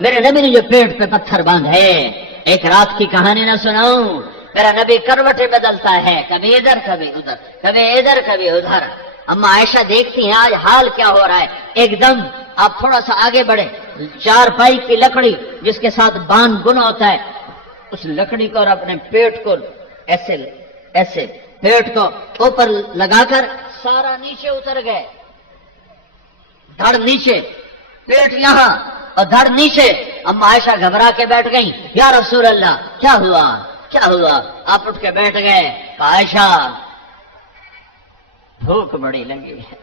میرے نبی نے جو پیٹ پہ پتھر باندھے، ایک رات کی کہانی نہ سناؤں، میرا نبی کروٹیں بدلتا ہے، کبھی ادھر کبھی ادھر، کبھی ادھر کبھی ادھر۔ اما عائشہ دیکھتی ہیں آج حال کیا ہو رہا ہے۔ ایک دم آپ تھوڑا سا آگے بڑھے، 4 پائی کی لکڑی جس کے ساتھ باندھ گنا ہوتا ہے، اس لکڑی کو اور اپنے پیٹ کو ایسے ایسے پیٹ کو اوپر لگا کر سارا نیچے اتر گئے، دھڑ نیچے، پیٹ یہاں اور دھڑ نیچے۔ اما عائشہ گھبرا کے بیٹھ گئی، یا رسول اللہ کیا ہوا کیا ہوا؟ آپ اٹھ کے بیٹھ گئے، عائشہ بھوک بڑی لگی ہے،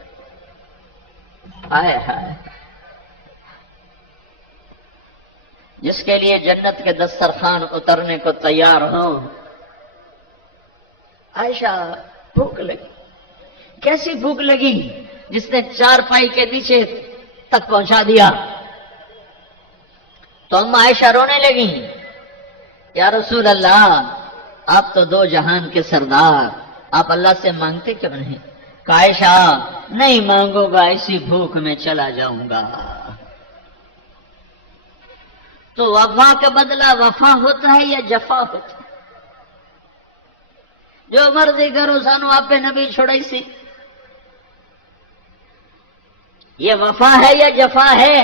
آئے ہائے، جس کے لیے جنت کے دسترخوان اترنے کو تیار ہوں۔ عائشہ بھوک لگی، کیسی بھوک لگی جس نے 4 پائی کے نیچے تک پہنچا دیا؟ تو اما عائشہ رونے لگی، یا رسول اللہ آپ تو 2 جہان کے سردار، آپ اللہ سے مانگتے کیوں نہیں؟ عائشہ نہیں مانگوں گا، اسی بھوک میں چلا جاؤں گا۔ تو وفا کا بدلہ وفا ہوتا ہے یا جفا ہوتا ہے؟ جو مرضی کرو سانو آپ نبی چھوڑائی سی، یہ وفا ہے یا جفا ہے؟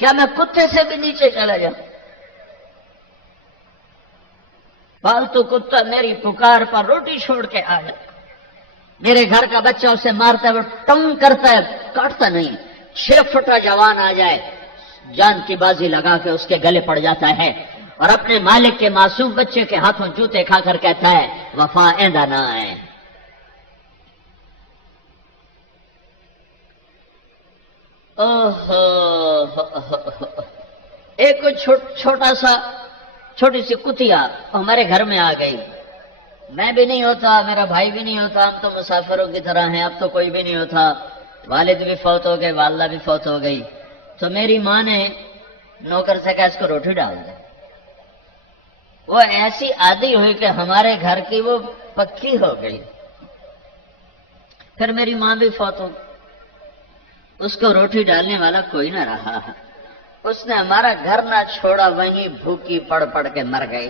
کیا میں کتے سے بھی نیچے چلا جاؤں؟ پالتو کتا میری پکار پر روٹی چھوڑ کے آ جائے، میرے گھر کا بچہ اسے مارتا ہے، وہ ٹنگ کرتا ہے، کاٹتا نہیں، 6 فٹا جوان آ جائے، جان کی بازی لگا کے اس کے گلے پڑ جاتا ہے، اور اپنے مالک کے معصوم بچے کے ہاتھوں جوتے کھا کر کہتا ہے وفا ایندا نہ ہے۔ ایک چھوٹی سی کتیا ہمارے گھر میں آ گئی، میں بھی نہیں ہوتا، میرا بھائی بھی نہیں ہوتا، ہم تو مسافروں کی طرح ہیں، اب تو کوئی بھی نہیں ہوتا، والد بھی فوت ہو گئے، والدہ بھی فوت ہو گئی، تو میری ماں نے نوکر سے کہا اس کو روٹی ڈال دے۔ وہ ایسی عادی ہوئی کہ ہمارے گھر کی وہ پکی ہو گئی۔ پھر میری ماں بھی فوت ہو گئی، اس کو روٹی ڈالنے والا کوئی نہ رہا، اس نے ہمارا گھر نہ چھوڑا، وہیں بھوکی پڑ پڑ کے مر گئی۔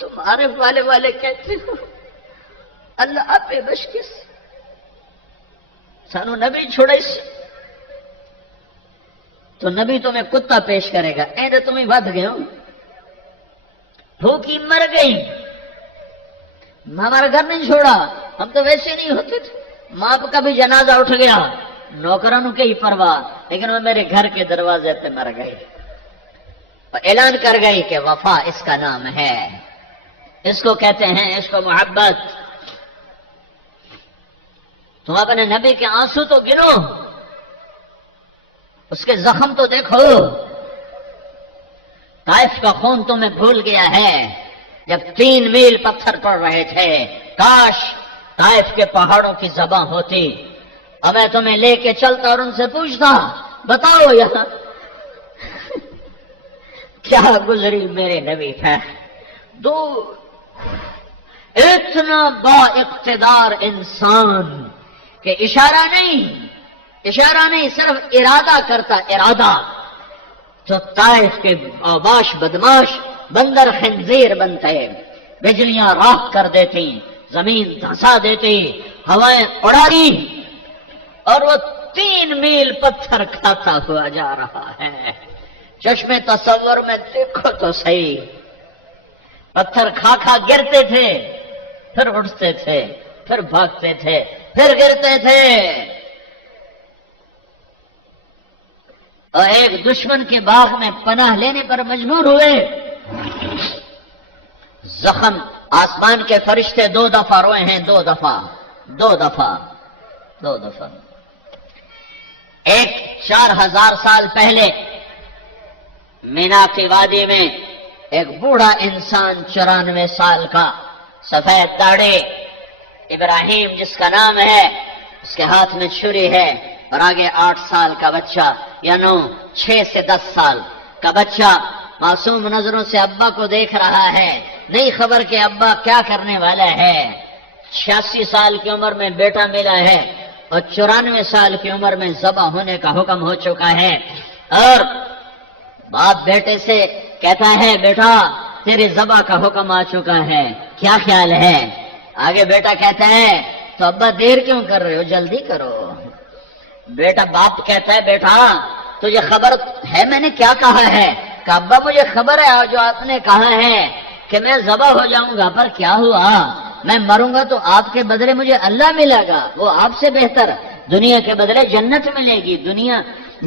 تمہارے والے کہتے ہو اللہ آپ بشکس سانو نبی چھوڑے سی، تو نبی تمہیں کتا پیش کرے گا، ایندے تمہیں ود گئے ہو، بھوکی مر گئی، ہمارا گھر نہیں چھوڑا، ہم تو ویسے نہیں ہوتے تھے، ماں کا بھی جنازہ اٹھ گیا، نوکرانوں کے ہی پرواہ، لیکن وہ میرے گھر کے دروازے پہ مر گئی۔ اعلان کر گئی کہ وفا اس کا نام ہے، اس کو کہتے ہیں عشق و محبت۔ تم اپنے نبی کے آنسو تو گنو، اس کے زخم تو دیکھو، طائف کا خون تمہیں بھول گیا ہے، جب 3 میل پتھر پڑ رہے تھے، کاش طائف کے پہاڑوں کی زبان ہوتی، اور میں تمہیں لے کے چلتا اور ان سے پوچھتا بتاؤ یہاں کیا گزری میرے نبی ہے۔ اتنا با اقتدار انسان کہ اشارہ نہیں صرف ارادہ کرتا، ارادہ تو طائف کے اوباش بدماش بندر خنزیر بنتے، بجلیاں راکھ کر دیتی، زمین دھسا دیتی، ہوائیں اڑاری، اور وہ 3 میل پتھر کھاتا ہوا جا رہا ہے۔ چشمے تصور میں دیکھو تو صحیح، پتھر کھا گرتے تھے، پھر اٹھتے تھے، پھر بھاگتے تھے، پھر گرتے تھے، اور ایک دشمن کے باغ میں پناہ لینے پر مجبور ہوئے۔ زخم آسمان کے فرشتے 2 دفعہ روئے ہیں، 2 دفعہ۔ ایک 4000 سال پہلے مینا کی وادی میں ایک بوڑھا انسان 94 سال کا، سفید داڑھی، ابراہیم جس کا نام ہے، اس کے ہاتھ میں چھری ہے، اور آگے 8 سال کا بچہ، یعنی 6 سے 10 سال کا بچہ معصوم نظروں سے ابا کو دیکھ رہا ہے، نہیں خبر کہ ابا کیا کرنے والا ہے۔ 86 سال کی عمر میں بیٹا ملا ہے، اور 94 سال کی عمر میں ذبح ہونے کا حکم ہو چکا ہے، اور باپ بیٹے سے کہتا ہے بیٹا تیرے ذبح کا حکم آ چکا ہے، کیا خیال ہے؟ آگے بیٹا کہتا ہے تو ابا دیر کیوں کر رہے ہو، جلدی کرو۔ بیٹا باپ کہتا ہے بیٹا تجھے خبر ہے میں نے کیا کہا ہے؟ کہ ابا مجھے خبر ہے جو آپ نے کہا ہے کہ میں ذبح ہو جاؤں گا، پر کیا ہوا، میں مروں گا تو آپ کے بدلے مجھے اللہ ملے گا، وہ آپ سے بہتر، دنیا کے بدلے جنت ملے گی،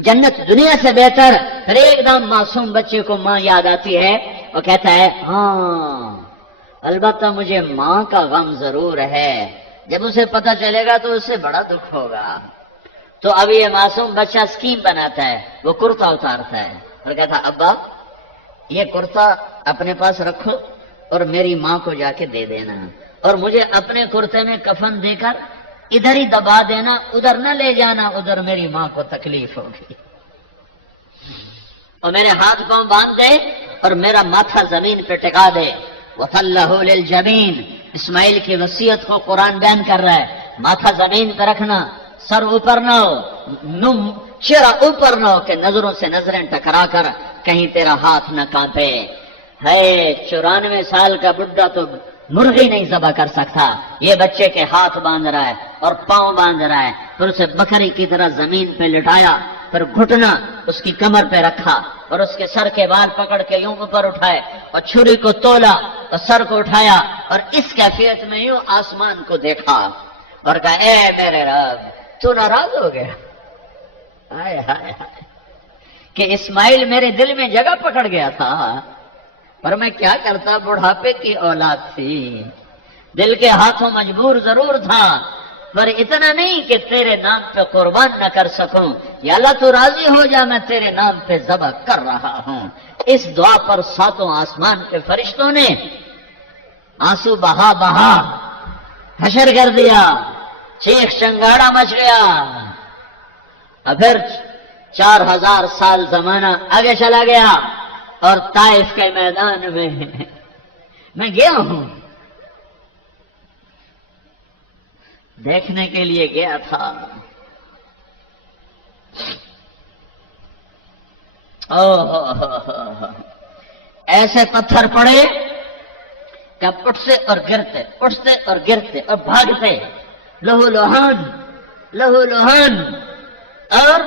جنت دنیا سے بہتر۔ پھر ایک دم معصوم بچے کو ماں یاد آتی ہے، وہ کہتا ہے ہاں البتہ مجھے ماں کا غم ضرور ہے، جب اسے پتہ چلے گا تو اسے بڑا دکھ ہوگا۔ تو اب یہ معصوم بچہ اسکیم بناتا ہے، وہ کرتا اتارتا ہے اور کہتا ابا یہ کرتا اپنے پاس رکھو اور میری ماں کو جا کے دے دینا، اور مجھے اپنے کرتے میں کفن دے کر ادھر ہی دبا دینا، ادھر نہ لے جانا، ادھر میری ماں کو تکلیف ہوگی، اور میرے ہاتھ پاؤں باندھ دے اور میرا ماتھا زمین پہ ٹکا دے۔ وَثَلَّهُ لِلْجَبِينِ، اسماعیل کی وصیت کو قرآن بیان کر رہا ہے، ماتھا زمین پہ رکھنا، سر اوپر نہ ہو، چہرہ اوپر نہ ہو کہ نظروں سے نظریں ٹکرا کر کہیں تیرا ہاتھ نہ کانپے۔ ہے 94 سال کا بڈھا تو مرغی نہیں ذبح کر سکتا، یہ بچے کے ہاتھ باندھ رہا ہے اور پاؤں باندھ رہا ہے، پھر اسے بکری کی طرح زمین پہ لٹایا، پھر گھٹنا اس کی کمر پہ رکھا اور اس کے سر کے بال پکڑ کے یوں اوپر اٹھائے اور چھری کو تولا اور سر کو اٹھایا اور اس کیفیت میں یوں آسمان کو دیکھا اور کہا اے میرے رب تو ناراض ہو گیا؟ ہائے ہائے ہائے کہ اسماعیل میرے دل میں جگہ پکڑ گیا تھا، پر میں کیا کرتا، بڑھاپے کی اولاد تھی، دل کے ہاتھوں مجبور ضرور تھا، پر اتنا نہیں کہ تیرے نام پہ قربان نہ کر سکوں، یا اللہ تو راضی ہو جا میں تیرے نام پہ ذبح کر رہا ہوں۔ اس دعا پر 7 آسمان کے فرشتوں نے آنسو بہا بہا حشر کر دیا، چیخ چنگاڑا مچ گیا، اور پھر 4000 سال زمانہ آگے چلا گیا اور طائف کے میدان میں گیا ہوں، دیکھنے کے لیے گیا تھا۔ ایسے پتھر پڑے کہ اٹھتے اور گرتے، اٹھتے اور گرتے اور بھاگتے، لہو لہان لہو لہان، اور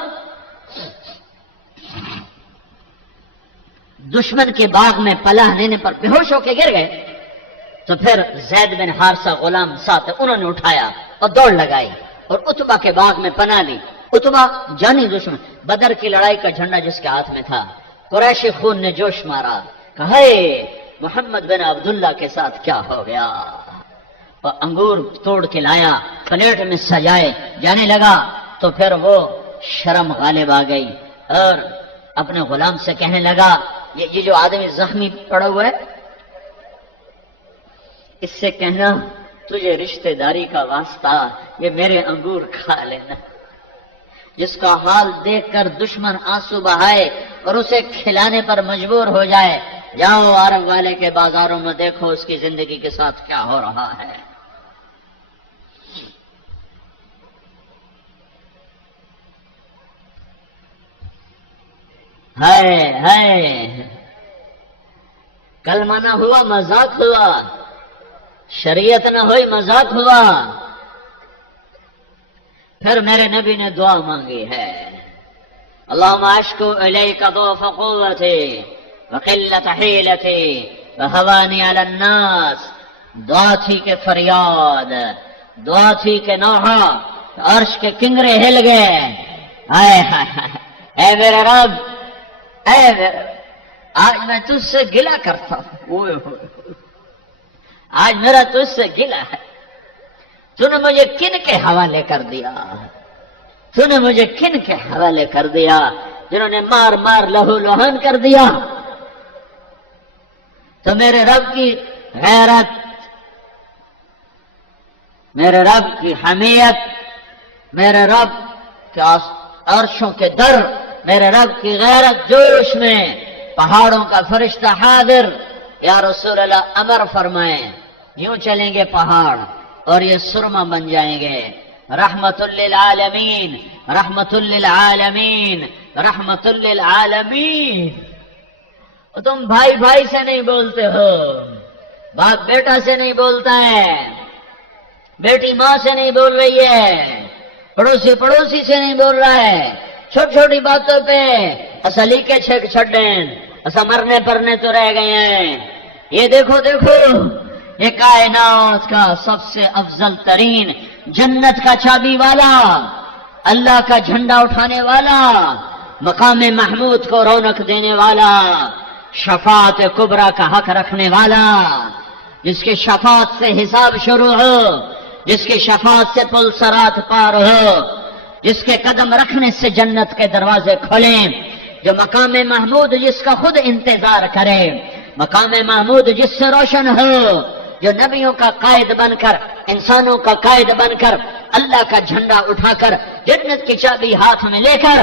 دشمن کے باغ میں پناہ لینے پر بے ہوش ہو کے گر گئے۔ تو پھر زید بن حارثہ غلام ساتھ انہوں نے اٹھایا اور دوڑ لگائی اور اتبا کے باغ میں پناہ لی۔ اتبا جانی دشمن، بدر کی لڑائی کا جھنڈا جس کے ہاتھ میں تھا، قریشی خون نے جوش مارا، کہا ہے محمد بن عبداللہ کے ساتھ کیا ہو گیا، اور انگور توڑ کے لایا، پلیٹ میں سجائے جانے لگا۔ تو پھر وہ شرم غالب آ گئی اور اپنے غلام سے کہنے لگا یہ جو آدمی زخمی پڑا ہوا ہے اس سے کہنا تجھے رشتہ داری کا واسطہ یہ میرے انگور کھا لینا۔ جس کا حال دیکھ کر دشمن آنسو بہائے اور اسے کھلانے پر مجبور ہو جائے، جاؤ عرب والے کے بازاروں میں دیکھو اس کی زندگی کے ساتھ کیا ہو رہا ہے۔ کلمہ نہ ہوا مذاق ہوا، شریعت نہ ہوئی مذاق ہوا۔ پھر میرے نبی نے دعا مانگی ہے، اللہم اشکو الیک ضعف قوتی وقلت حیلتی وہوانی علی الناس۔ دعا تھی کہ فریاد، دعا تھی کہ نوحہ، عرش کے کنگرے ہل گئے۔ اے میرے رب، اے میرے، آج میں تجھ سے گلہ کرتا ہوں، آج میرا تجھ سے گلہ ہے، تو نے مجھے کن کے حوالے کر دیا، تو نے مجھے کن کے حوالے کر دیا جنہوں نے مار مار لہو لہان کر دیا۔ تو میرے رب کی غیرت، میرے رب کی حمیت، میرے رب کے عرشوں کے در، میرے رب کی غیرت جوش میں پہاڑوں کا فرشتہ حاضر، یا رسول اللہ امر فرمائیں، یوں چلیں گے پہاڑ اور یہ سرما بن جائیں گے، رحمت للعالمین، رحمت للعالمین، رحمت للعالمین۔ تم بھائی بھائی سے نہیں بولتے ہو، باپ بیٹا سے نہیں بولتا ہے، بیٹی ماں سے نہیں بول رہی ہے، پڑوسی پڑوسی سے نہیں بول رہا ہے، چھوٹی چھوٹی باتوں پہ اصلی کے چھڑیں ایسا مرنے پرنے تو رہ گئے ہیں۔ یہ دیکھو دیکھو، یہ کائنات کا سب سے افضل ترین، جنت کا چابی والا، اللہ کا جھنڈا اٹھانے والا، مقام محمود کو رونق دینے والا، شفاعت کبریٰ کا حق رکھنے والا، جس کے شفاعت سے حساب شروع ہو، جس کی شفاعت سے پل صراط پار ہو، جس کے قدم رکھنے سے جنت کے دروازے کھلیں، جو مقام محمود جس کا خود انتظار کرے، مقام محمود جس سے روشن ہو، جو نبیوں کا قائد بن کر، انسانوں کا قائد بن کر، اللہ کا جھنڈا اٹھا کر، جنت کی چابی ہاتھ میں لے کر،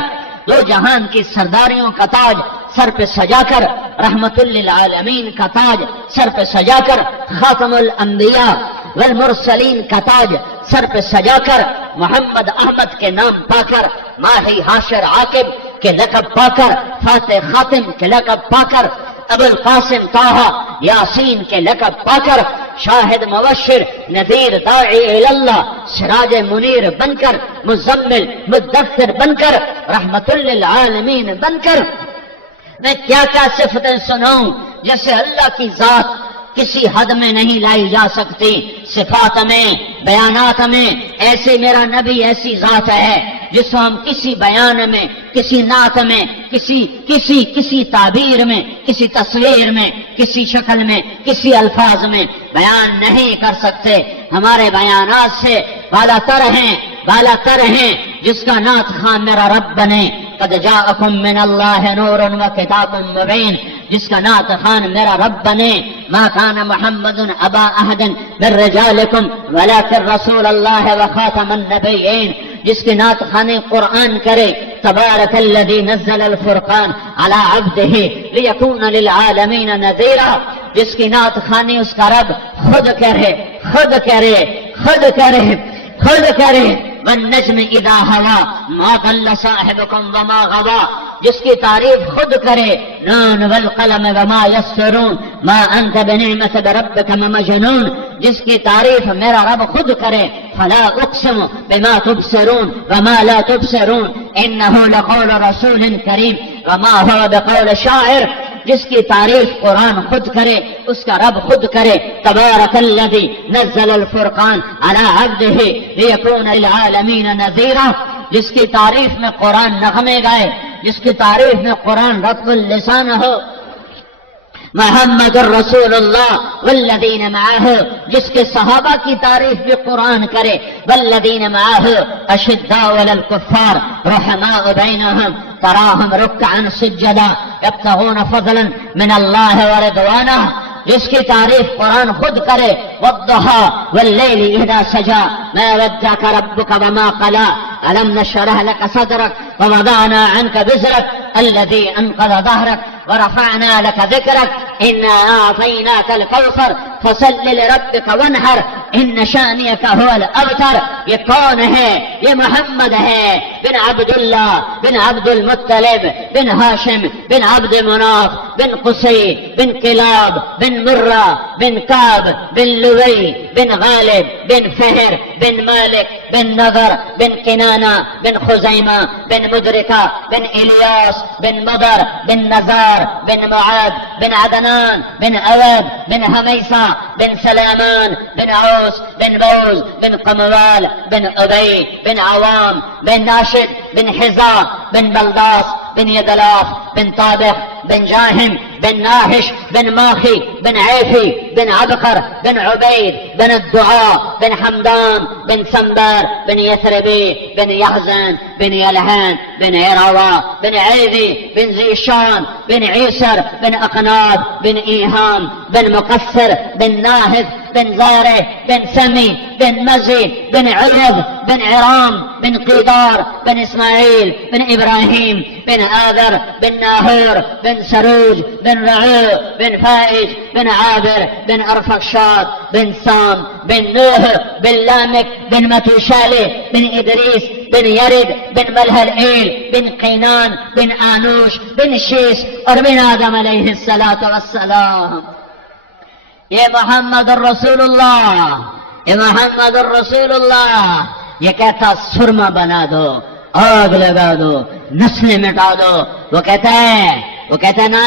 دو جہان کی سرداریوں کا تاج سر پہ سجا کر، رحمت للعالمین کا تاج سر پہ سجا کر، خاتم الانبیاء والمرسلین کا تاج سر پہ سجا کر، محمد احمد کے نام پا کر، ماہی حاشر عاقب کے لقب پا کر، فاتح خاتم کے لقب پا کر، ابو القاسم طہ یاسین کے لقب پا کر، شاہد مبشر نذیر داعی اللہ سراج منیر بن کر، مزمل مدثر بن کر، رحمت للعالمین بن کر، میں کیا کیا صفتیں سناؤں جیسے اللہ کی ذات کسی حد میں نہیں لائی جا سکتی، صفات میں، بیانات میں، ایسے میرا نبی ایسی ذات ہے جس کو ہم کسی بیان میں، کسی نعت میں، کسی تعبیر میں، کسی تصویر میں، کسی شکل میں، کسی الفاظ میں بیان نہیں کر سکتے۔ ہمارے بیانات سے بالا تر ہیں جس کا نعت خان میرا رب بنے، قد جاءکم من اللہ نور و کتاب مبین، جس کا نعت خان میرا رب بنے، ما کان محمد ابا احد من رجالکم ولکن رسول اللہ وخاتم النبیین، جس کی نعت خان قرآن کرے، تبارک الذی نزل الفرقان علی عبدہ لیکون للعالمین نذیرا، جس کی نعت خانی اس کا رب خود کرے والنجم اذا ہوا ما ضل صاحبکم وما غوا، جس کی تعریف خود کرے، نون والقلم وما یسرون ما انت بنعمت ربک مجنون، جس کی تعریف میرا رب خود کرے، فلا اقسم بما تبصرون وما لا تبصرون انہ لقول رسول کریم وما هو بقول شاعر، جس کی تعریف قرآن خود کرے، اس کا رب خود کرے، تبارک الذی نزل الفرقان علی عبدہ لیکون للعالمین نذیرا، جس کی تعریف میں قرآن نغمے گائے، جس کی تعریف میں قرآن رطب اللسان ہو، محمد الرسول اللہ والذین معہ، جس کے صحابہ کی تعریف بھی قرآن کرے، والذین معہ اشداء علی الکفار رحماء بینہم تراہم رکعا سجدا یبتغون فضلا من اللہ ورضوانہ، جس کی تعریف قرآن خود کرے، والضحی واللیل اذا سجا ما ودعک ربک وما قلا ألم نشرح لك صدرك ووضعنا عنك وزرك الذي أنقض ظهرك ورفعنا لك ذكرك إنا أعطيناك الكوثر فصل لربك وانحر إن شانئك هو الأبتر۔ یہ کون ہے؟ یہ محمد ہے، بن عبداللہ بن عبد المطلب بن ہاشم بن عبد مناف بن قصی بن کلاب بن مرہ بن کعب بن لوی بن غالب بن فہر بن مالک بن نضر بن کنانہ بن خزیمہ بن مدرکہ بن الیاس بن مضر بن نزار بن معاد بن عدنان بن عواد بن حمیسہ بن سلامان بن عوس بن بوز بن قموال بن ابی بن عوام بن ناشد بن حزا بن بلداس بن يدلاف بن طابق بن جاهم بن ناهش بن ماخي بن عيفي بن عبقر بن عبيد بن الدعاء بن حمدان بن سنبر بن يثربي بن يحزن بن يلهان بن عروة بن عيذي بن زيشان بن عيسر بن أقناب بن إيهام بن مقصر بن ناهد بن زارع بن سمي بن مزي بن عرب بن عرام بن قيدار بن إسماعيل بن إبراهيم بن آذر بن ناهور بن سروج بن رعو بن فائج بن عابر بن أرفخشاد بن سام بن نوح بن لامك بن متوشالي بن إدريس بن يرد بن ملهلئيل بن قينان بن آنوش بن شيس اور بن آدم علیہ الصلاۃ والسلام. یہ محمد الرسول اللہ، یہ محمد الرسول اللہ. یہ کہتا سرما بنا دو، آگ لگا دو، نسلیں مٹا دو. وہ کہتا ہے نا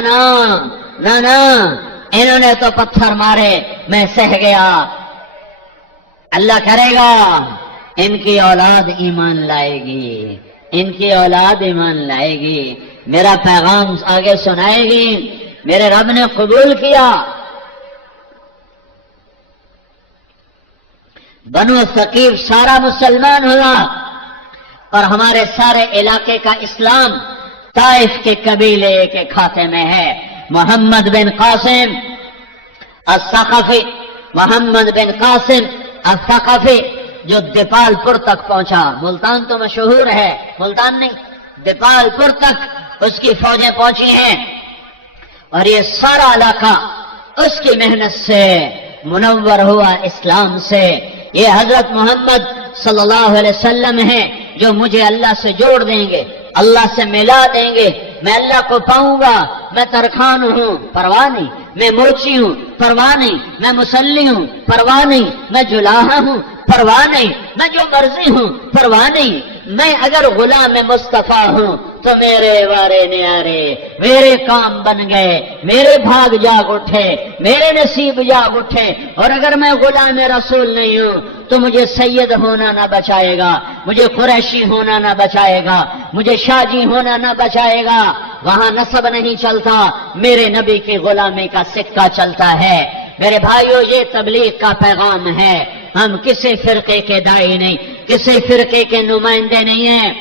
انہوں نے تو پتھر مارے، میں سہ گیا. اللہ کرے گا ان کی اولاد ایمان لائے گی، ان کی اولاد ایمان لائے گی، میرا پیغام آگے سنائے گی. میرے رب نے قبول کیا. بنو ثقیف سارا مسلمان ہوا اور ہمارے سارے علاقے کا اسلام طائف کے قبیلے کے کھاتے میں ہے. محمد بن قاسم الثقفی، محمد بن قاسم الثقفی جو دیپال پور تک پہنچا. ملتان تو مشہور ہے، ملتان نہیں، دیپال پور تک اس کی فوجیں پہنچی ہیں. اور یہ سارا علاقہ اس کی محنت سے منور ہوا، اسلام سے. یہ حضرت محمد صلی اللہ علیہ وسلم ہیں جو مجھے اللہ سے جوڑ دیں گے، اللہ سے ملا دیں گے. میں اللہ کو پاؤں گا. میں ترخان ہوں، پرواہ نہیں. میں موچی ہوں، پرواہ نہیں. میں مسلی ہوں، پرواہ نہیں. میں جلاحہ ہوں، پرواہ نہیں. میں جو مرضی ہوں، پرواہ نہیں. میں اگر غلام مصطفیٰ ہوں تو میرے وارے نیارے، میرے کام بن گئے، میرے بھاگ جاگ اٹھے، میرے نصیب جاگ اٹھے. اور اگر میں غلام رسول نہیں ہوں تو مجھے سید ہونا نہ بچائے گا، مجھے قریشی ہونا نہ بچائے گا، مجھے شاجی ہونا نہ بچائے گا. وہاں نسب نہیں چلتا، میرے نبی کی غلامی کا سکہ چلتا ہے. میرے بھائیو، یہ تبلیغ کا پیغام ہے. ہم کسی فرقے کے داعی نہیں، کسی فرقے کے نمائندے نہیں ہیں.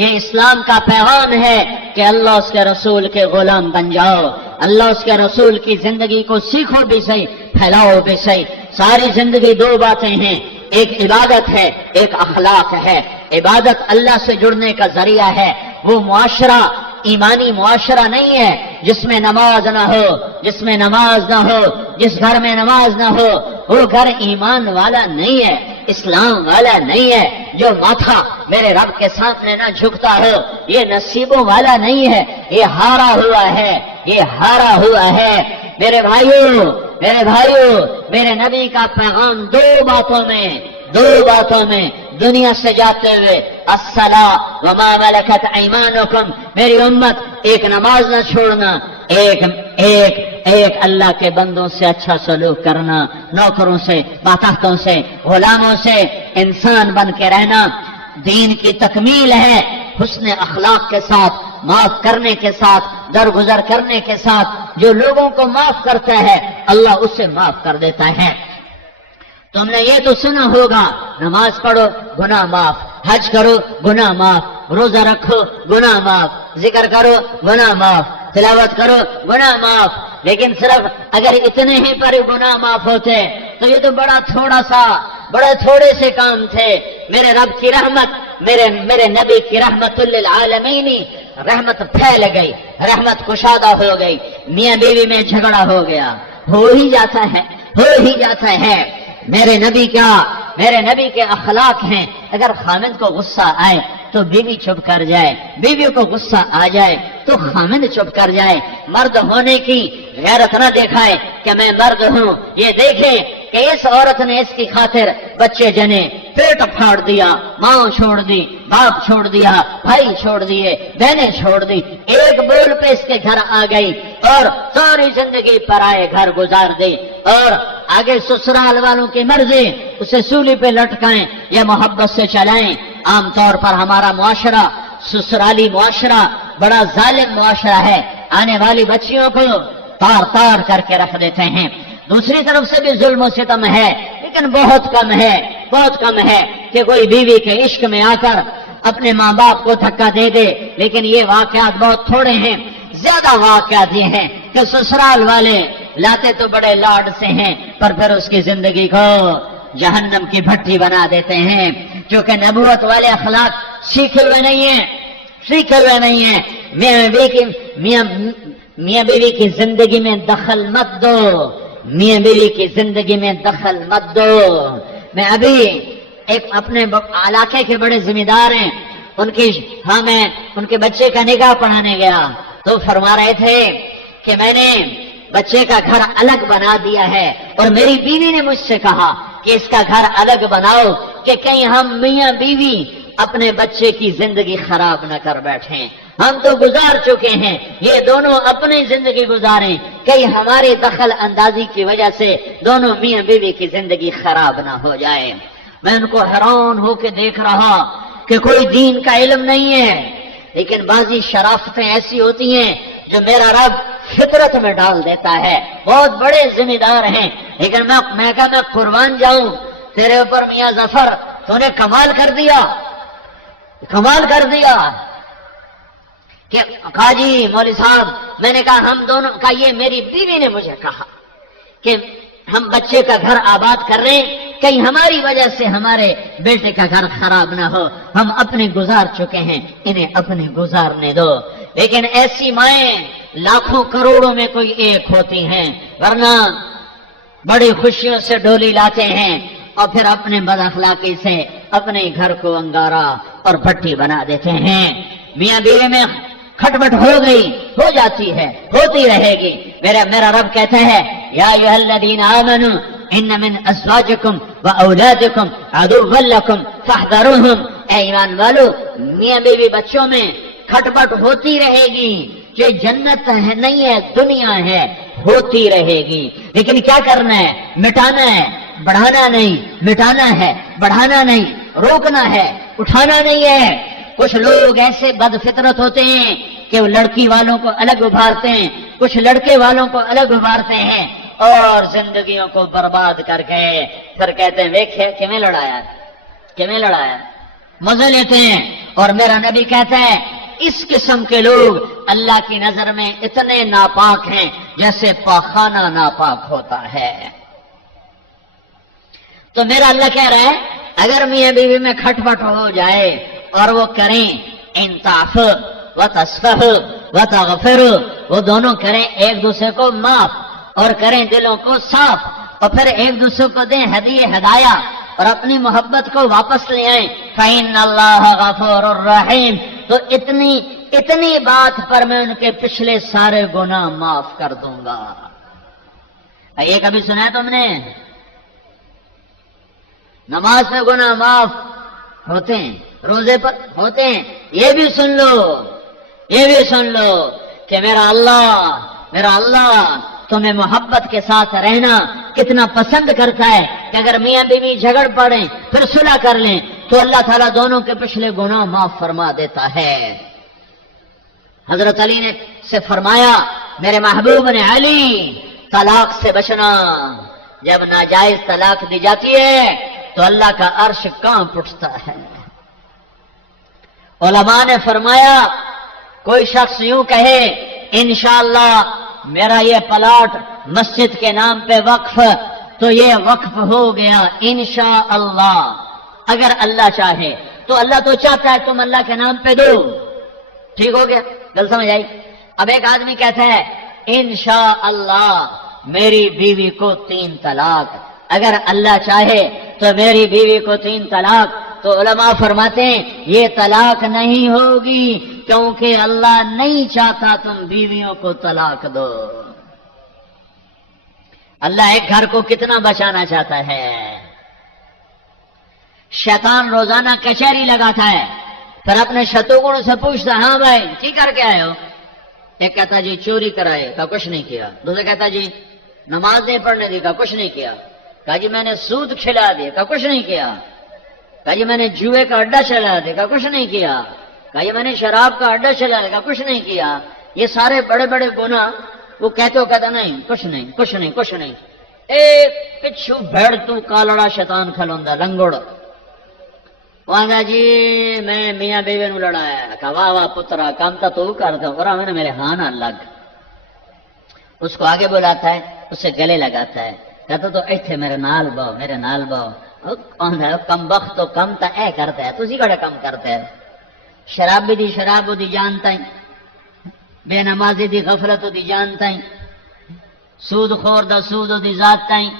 یہ اسلام کا پیغام ہے کہ اللہ اس کے رسول کے غلام بن جاؤ. اللہ اس کے رسول کی زندگی کو سیکھو بھی صحیح، پھیلاؤ بھی صحیح. ساری زندگی دو باتیں ہیں، ایک عبادت ہے، ایک اخلاق ہے. عبادت اللہ سے جڑنے کا ذریعہ ہے. وہ معاشرہ ایمانی معاشرہ نہیں ہے جس میں نماز نہ ہو، جس میں نماز نہ ہو، جس گھر میں نماز نہ ہو. وہ گھر ایمان والا نہیں ہے، اسلام والا نہیں ہے. جو ماتھا میرے رب کے سامنے نہ جھکتا ہو یہ نصیبوں والا نہیں ہے، یہ ہارا ہوا ہے، یہ ہارا ہوا ہے. میرے بھائیوں، میرے نبی کا پیغام دو باتوں میں دنیا سے جاتے ہوئے الصلاۃ وما ملکت ایمانکم. میری امت ایک نماز نہ چھوڑنا، ایک اللہ کے بندوں سے اچھا سلوک کرنا، نوکروں سے، ماتحتوں سے، غلاموں سے انسان بن کے رہنا. دین کی تکمیل ہے حسن اخلاق کے ساتھ، معاف کرنے کے ساتھ، درگزر کرنے کے ساتھ. جو لوگوں کو معاف کرتا ہے اللہ اسے معاف کر دیتا ہے. تم نے یہ تو سنا ہوگا، نماز پڑھو گناہ معاف، حج کرو گناہ معاف، روزہ رکھو گناہ معاف، ذکر کرو گناہ معاف، تلاوت کرو گناہ معاف. لیکن صرف اگر اتنے ہی پر گناہ معاف ہوتے تو یہ تو بڑے تھوڑے سے کام تھے. میرے رب کی رحمت، میرے نبی کی رحمت للعالمین، رحمت پھیل گئی، رحمت کشادہ ہو گئی. میاں بیوی میں جھگڑا ہو گیا، ہو ہی جاتا ہے. میرے نبی کے اخلاق ہیں. اگر خامند کو غصہ آئے تو بیوی چپ کر جائے، بیوی کو غصہ آ جائے تو خامند چپ کر جائے. مرد ہونے کی غیرت نہ دکھائے کہ میں مرد ہوں، یہ دیکھے کہ اس عورت نے اس کی خاطر بچے جنے، پیٹ پھاڑ دیا، ماں چھوڑ دی، باپ چھوڑ دیا، بھائی چھوڑ دیے، بہنیں چھوڑ دی، ایک بول پہ اس کے گھر آ گئی اور ساری زندگی پرائے گھر گزار دی. اور آگے سسرال والوں کی مرضی، اسے سولی پہ لٹکائیں یا محبت سے چلائیں. عام طور پر ہمارا معاشرہ، سسرالی معاشرہ بڑا ظالم معاشرہ ہے. آنے والی بچیوں کو تار کر کے رکھ دیتے ہیں. دوسری طرف سے بھی ظلم و ستم ہے، لیکن بہت کم ہے کہ کوئی بیوی کے عشق میں آ کر اپنے ماں باپ کو دھکا دے دے. لیکن یہ واقعات بہت تھوڑے ہیں. زیادہ واقعات یہ ہیں کہ سسرال والے لاتے تو بڑے لاڈ سے ہیں پر پھر اس کی زندگی کو جہنم کی بھٹی بنا دیتے ہیں. کیونکہ نبوت والے اخلاق سیکھے ہوئے نہیں ہیں. میاں بیوی کی زندگی میں دخل مت دو. میاں بیوی کی زندگی میں دخل مت دو. میں ابھی ایک اپنے علاقے کے بڑے ذمہ دار ہیں میں ان کے بچے کا نکاح پڑھانے گیا تو فرما رہے تھے کہ میں نے بچے کا گھر الگ بنا دیا ہے اور میری بیوی نے مجھ سے کہا کہ اس کا گھر الگ بناؤ کہ کہیں ہم میاں بیوی اپنے بچے کی زندگی خراب نہ کر بیٹھیں. ہم تو گزار چکے ہیں, یہ دونوں اپنی زندگی گزاریں, کہیں ہماری دخل اندازی کی وجہ سے دونوں میاں بیوی کی زندگی خراب نہ ہو جائے. میں ان کو حیران ہو کے دیکھ رہا کہ کوئی دین کا علم نہیں ہے, لیکن بعضی شرافتیں ایسی ہوتی ہیں جو میرا رب فطرت میں ڈال دیتا ہے. بہت بڑے ذمہ دار ہیں, لیکن میں قربان جاؤں تیرے اوپر میاں ظفر, تو نے کمال کر دیا کہ کہا جی مولوی صاحب, میں نے کہا ہم دونوں کا, یہ میری بیوی نے مجھے کہا کہ ہم بچے کا گھر آباد کر رہے ہیں, کہیں ہماری وجہ سے ہمارے بیٹے کا گھر خراب نہ ہو. ہم اپنے گزار چکے ہیں, انہیں اپنے گزارنے دو. لیکن ایسی مائیں لاکھوں کروڑوں میں کوئی ایک ہوتی ہیں, ورنہ بڑی خوشیوں سے ڈولی لاتے ہیں اور پھر اپنے بد اخلاقی سے اپنے گھر کو انگارا اور بھٹی بنا دیتے ہیں. میاں بیوی میں کھٹپٹ ہو جاتی ہے, ہوتی رہے گی. میرا رب کہتا ہے یا ایھا الذین آمنوا ان من ازواجکم واولادکم عدوا لکم فاحذروہم. اے ایمان والو, میاں بیوی بچوں میں کھٹپٹ ہوتی رہے گی. یہ جنت ہے نہیں ہے, دنیا ہے, ہوتی رہے گی. لیکن کیا کرنا ہے؟ مٹانا ہے, بڑھانا نہیں. مٹانا ہے, بڑھانا نہیں. روکنا ہے, اٹھانا نہیں ہے. کچھ لوگ ایسے بد فطرت ہوتے ہیں کہ وہ لڑکی والوں کو الگ ابھارتے ہیں, کچھ لڑکے والوں کو الگ ابھارتے ہیں اور زندگیوں کو برباد کر کے پھر کہتے ہیں ویکھے کیویں لڑایا, مزے لیتے ہیں. اور میرا نبی کہتا ہے اس قسم کے لوگ اللہ کی نظر میں اتنے ناپاک ہیں جیسے پاخانہ ناپاک ہوتا ہے. تو میرا اللہ کہہ رہا ہے اگر میاں بیوی میں کھٹپٹ ہو جائے اور وہ کریں انصاف و تصفح و تغفر, وہ دونوں کریں ایک دوسرے کو معاف اور کریں دلوں کو صاف, اور پھر ایک دوسرے کو دیں ہدایہ اور اپنی محبت کو واپس لے آئیں. فإن اللہ غفور الرحیم. تو اتنی بات پر میں ان کے پچھلے سارے گناہ معاف کر دوں گا. یہ کبھی سنا ہے تم نے؟ نماز میں گناہ معاف ہوتے ہیں, روزے پر ہوتے ہیں. یہ بھی سن لو کہ میرا اللہ تمہیں محبت کے ساتھ رہنا کتنا پسند کرتا ہے کہ اگر میاں بیوی جھگڑ پڑیں پھر صلح کر لیں تو اللہ تعالیٰ دونوں کے پچھلے گناہ معاف فرما دیتا ہے. حضرت علی نے سے فرمایا میرے محبوب نے علی طلاق سے بچنا. جب ناجائز طلاق دی جاتی ہے تو اللہ کا عرش کانپ اٹھتا ہے. علماء نے فرمایا کوئی شخص یوں کہے انشاءاللہ میرا یہ پلاٹ مسجد کے نام پہ وقف, تو یہ وقف ہو گیا انشاءاللہ. اگر اللہ چاہے تو اللہ تو چاہتا ہے تم اللہ کے نام پہ دو, ٹھیک ہو گیا, گل سمجھ آئی. اب ایک آدمی کہتا ہے انشاءاللہ میری بیوی کو 3 طلاق, اگر اللہ چاہے تو میری بیوی کو 3 طلاق. تو علماء فرماتے ہیں یہ طلاق نہیں ہوگی کیونکہ اللہ نہیں چاہتا تم بیویوں کو طلاق دو. اللہ ایک گھر کو کتنا بچانا چاہتا ہے. شیطان روزانہ کچہری لگاتا ہے, پھر اپنے شتروغن سے پوچھتا ہاں بھائی کی کر کے آئے ہو؟ ایک کہتا جی چوری کرائے, کہا کچھ نہیں کیا. دوسرا کہتا جی نماز نہیں پڑھنے دی, کہا کچھ نہیں کیا. کہا جی میں نے سود کھلا دیا, کہا کچھ نہیں کیا. کہا جی میں نے جوئے کا اڈا چلا دیا, کہا کچھ نہیں کیا. کہا جی میں نے شراب کا اڈا چلا دیا, کہا کچھ نہیں کیا. یہ سارے بڑے بڑے گناہ وہ کہتے ہو, کہتا نہیں کچھ نہیں. ایک پچھو بھیڑ تو کالڑا شیطان کھلوندا لنگڑ وہاں جی میں میاں بیوی نو لڑایا. کہا واہ واہ پترا کام تو کر دو, اور میں نے میرے ہاں نہ لگ. اس کو آگے بلاتا ہے، اسے گلے لگاتا ہے، کہتا تو ایتھے میرے نال باؤ، میرے نال باؤ۔ کم بخت تو کم تا اے کرتا ہے، تسی کڑا کم کرتا ہے۔ شراب بھی دی شراب دی جانتا ہے، بے نمازی دی غفلت دی جانتا ہے، سود خور دا سود دی ذات تائیں،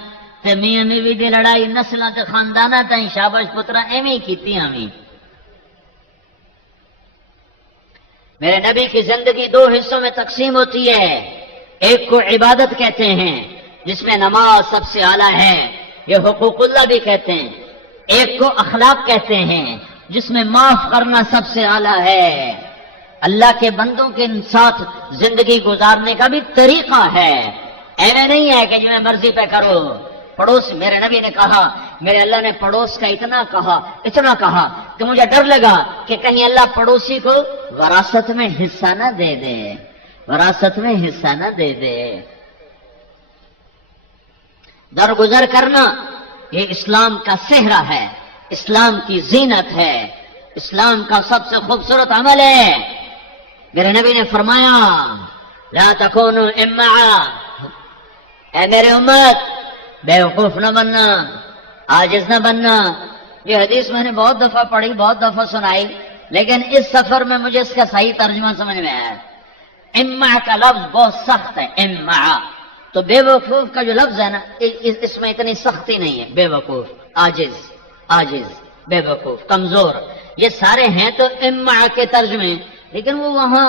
تے میاں بیوی دی لڑائی نسلاں تے خانداناں تائیں، شاباش پترا ایویں کیتی ہمیں۔ میرے نبی کی زندگی دو حصوں میں تقسیم ہوتی ہے، ایک کو عبادت کہتے ہیں جس میں نماز سب سے اعلیٰ ہے، یہ حقوق اللہ بھی کہتے ہیں، ایک کو اخلاق کہتے ہیں جس میں معاف کرنا سب سے اعلیٰ ہے، اللہ کے بندوں کے ساتھ زندگی گزارنے کا بھی طریقہ ہے، ایسے نہیں ہے کہ جو میں مرضی پہ کرو۔ پڑوس، میرے نبی نے کہا، میرے اللہ نے پڑوس کا اتنا کہا کہ مجھے ڈر لگا کہ کہیں اللہ پڑوسی کو وراثت میں حصہ نہ دے دے، وراثت میں حصہ نہ دے دے۔ درگزر کرنا یہ اسلام کا صحرا ہے، اسلام کی زینت ہے، اسلام کا سب سے خوبصورت عمل ہے۔ میرے نبی نے فرمایا لا تکونوا امعا، اے میرے امت بیوقوف نہ بننا، عاجز نہ بننا۔ یہ حدیث میں نے بہت دفعہ پڑھی، بہت دفعہ سنائی، لیکن اس سفر میں مجھے اس کا صحیح ترجمہ سمجھ میں آیا۔ امع کا لفظ بہت سخت ہے، امع تو بے وقوف کا جو لفظ ہے نا، اس میں اتنی سختی نہیں ہے۔ بے وقوف، عاجز، بے وقوف، کمزور، یہ سارے ہیں تو امع کے ترجمے، لیکن وہ وہاں